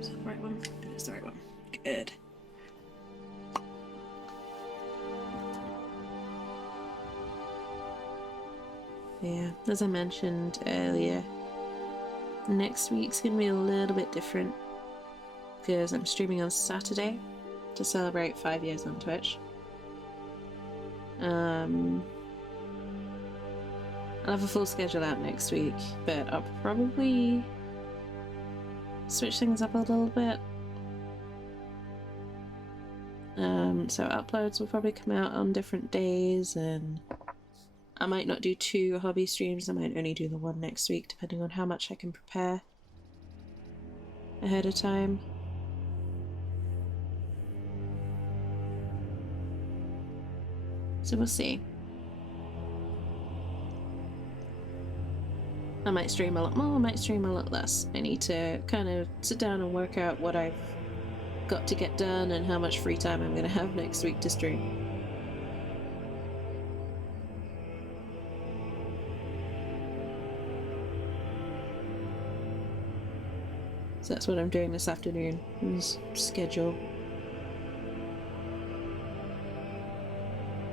Is that the right one? It is the right one. Good. Yeah, as I mentioned earlier, next week's gonna be a little bit different because I'm streaming on Saturday to celebrate 5 years on Twitch. I'll have a full schedule out next week, but I'll probably switch things up a little bit. So uploads will probably come out on different days, and I might not do 2 hobby streams, I might only do the one next week, depending on how much I can prepare ahead of time. So we'll see. I might stream a lot more, I might stream a lot less. I need to kind of sit down and work out what I've got to get done and how much free time I'm going to have next week to stream. So that's what I'm doing this afternoon, is schedule.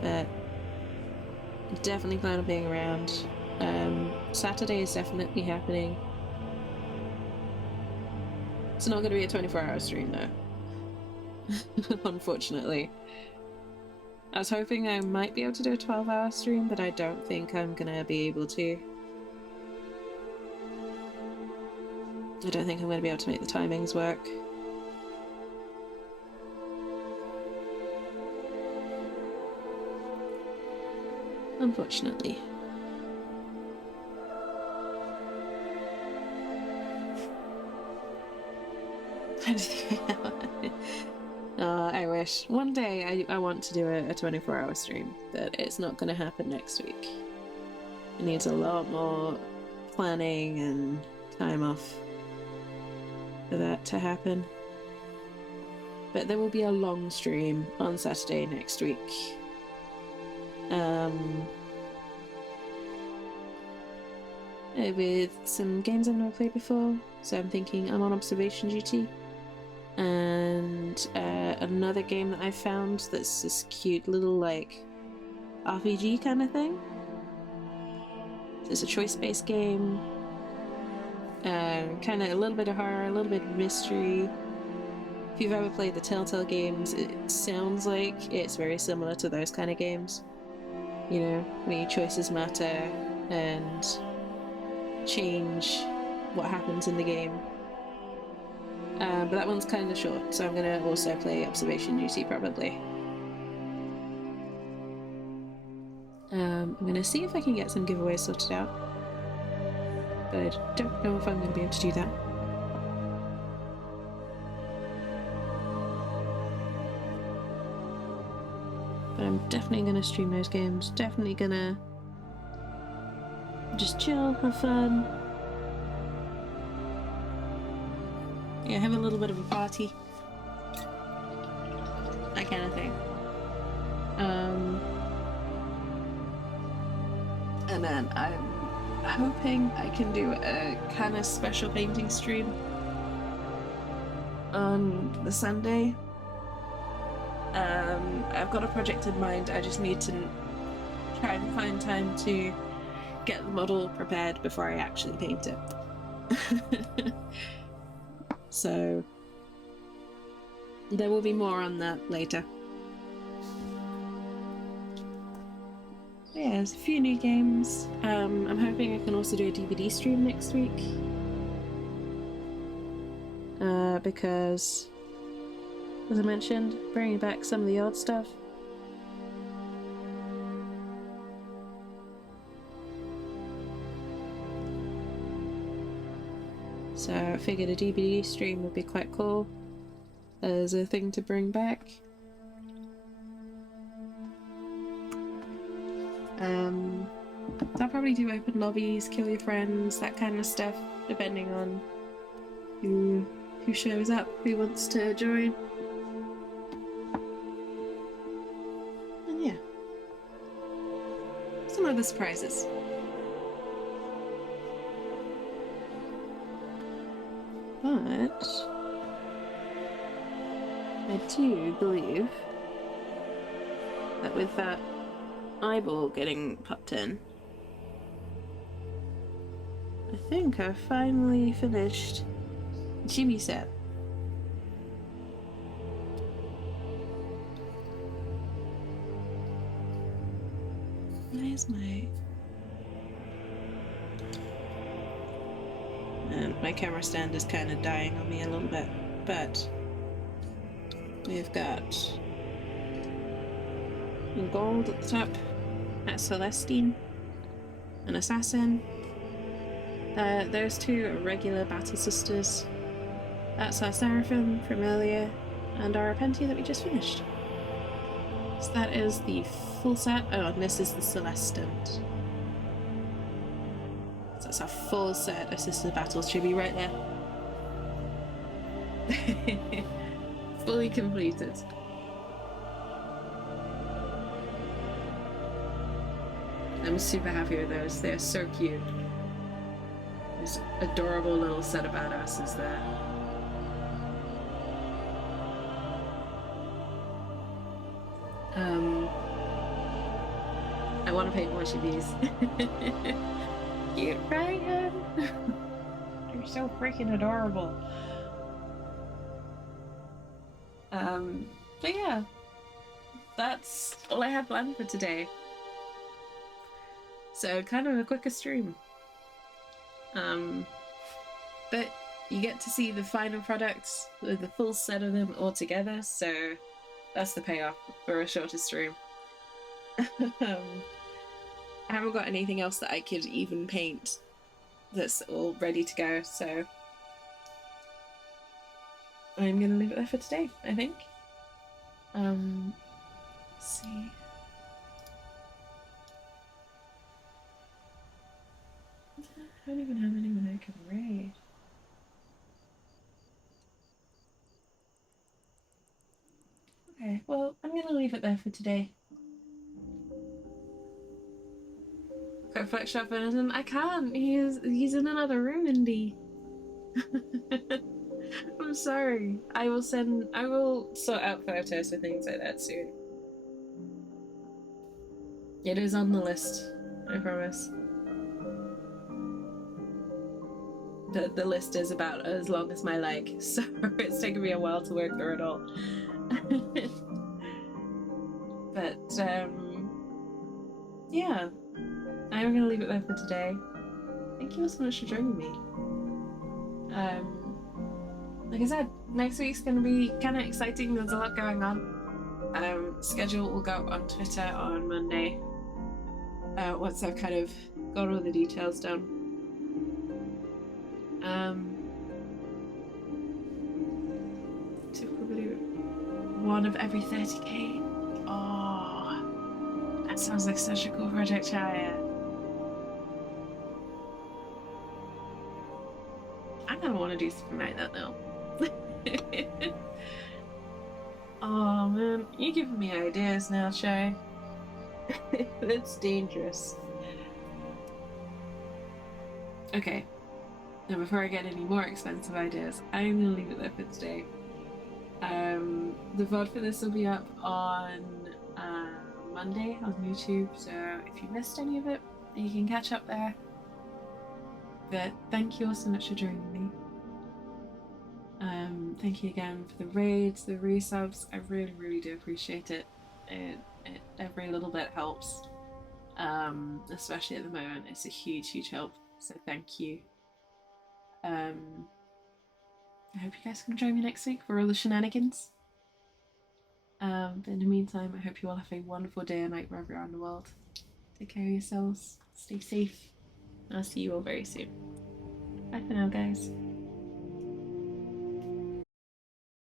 But definitely plan on being around. Saturday is definitely happening. It's not going to be a 24-hour stream though. Unfortunately. I was hoping I might be able to do a 12-hour stream, but I don't think I'm gonna be able to. I don't think I'm gonna be able to make the timings work. Unfortunately. I wish. One day I want to do a 24-hour stream, but it's not going to happen next week. It needs a lot more planning and time off for that to happen. But there will be a long stream on Saturday next week. With some games I've never played before, so I'm thinking I'm on observation duty. And another game that I found that's this cute little like RPG kind of thing. It's a choice-based game, kind of a little bit of horror, a little bit of mystery. If you've ever played the Telltale games, it sounds like it's very similar to those kind of games. You know, where your choices matter and change what happens in the game. But that one's kind of short, so I'm going to also play Observation Duty probably. I'm going to see if I can get some giveaways sorted out, but I don't know if I'm going to be able to do that. But I'm definitely going to stream those games, definitely going to just chill, have fun. Yeah, have a little bit of a party. That kind of thing. hoping I can do a kind of special painting stream on the Sunday. I've got a project in mind. I just need to try and find time to get the model prepared before I actually paint it. So there will be more on that later. Yeah, there's a few new games. I'm hoping I can also do a DVD stream next week. Because, as I mentioned, bringing back some of the old stuff. So I figured a DVD stream would be quite cool as a thing to bring back. I'll probably do open lobbies, kill your friends, that kind of stuff, depending on who shows up, who wants to join. And yeah, some other surprises. But I do believe that with that eyeball getting popped in, I think I've finally finished the Chibi set. Where's my camera stand is kind of dying on me a little bit, but we've got in gold at the top, that's Celestine, an assassin. Those two are regular battle sisters. That's our Seraphim from earlier, and our Repentia that we just finished. So that is the full set. Oh, and this is the Celestant. So that's a full set of sister battles. Should be right there. Fully completed. I'm super happy with those. They're so cute. There's adorable little set of badasses there. I want to paint more Chibis. Cute, right? You're so freaking adorable. But yeah, that's all I have planned for today. So kind of a quicker stream. But you get to see the final products with the full set of them all together, so that's the payoff for a shorter stream. I haven't got anything else that I could even paint that's all ready to go, so I'm gonna leave it there for today, I think. Let's see. I don't even have anyone I can raid. Okay, well, I'm gonna leave it there for today. Quick flex shop Benetton. I can't. He's in another room, Indy. I'm sorry. I will sort out photos for things like that soon. It is on the list, I promise. The list is about as long as my leg, so it's taken me a while to work through it all. But yeah, I'm gonna leave it there for today. Thank you all so much for joining me. Like I said, next week's gonna be kind of exciting. There's a lot going on. Schedule will go up on Twitter on Monday. Once I've kind of got all the details down. Typically one of every 30k. Oh, that sounds like such a cool project, Shia. I'm gonna want to do something like that now. Oh man, you're giving me ideas now, Shay. That's dangerous. Okay. Now, before I get any more expensive ideas, I'm gonna leave it there for today. The VOD for this will be up on Monday on YouTube, so if you missed any of it, you can catch up there. But thank you all so much for joining me. Thank you again for the raids, the resubs. I really, really do appreciate it. Every little bit helps. Especially at the moment, it's a huge, huge help. So thank you. I hope you guys can join me next week for all the shenanigans. But in the meantime, I hope you all have a wonderful day or night wherever you are in the world. Take care of yourselves. Stay safe. I'll see you all very soon. Bye for now, guys.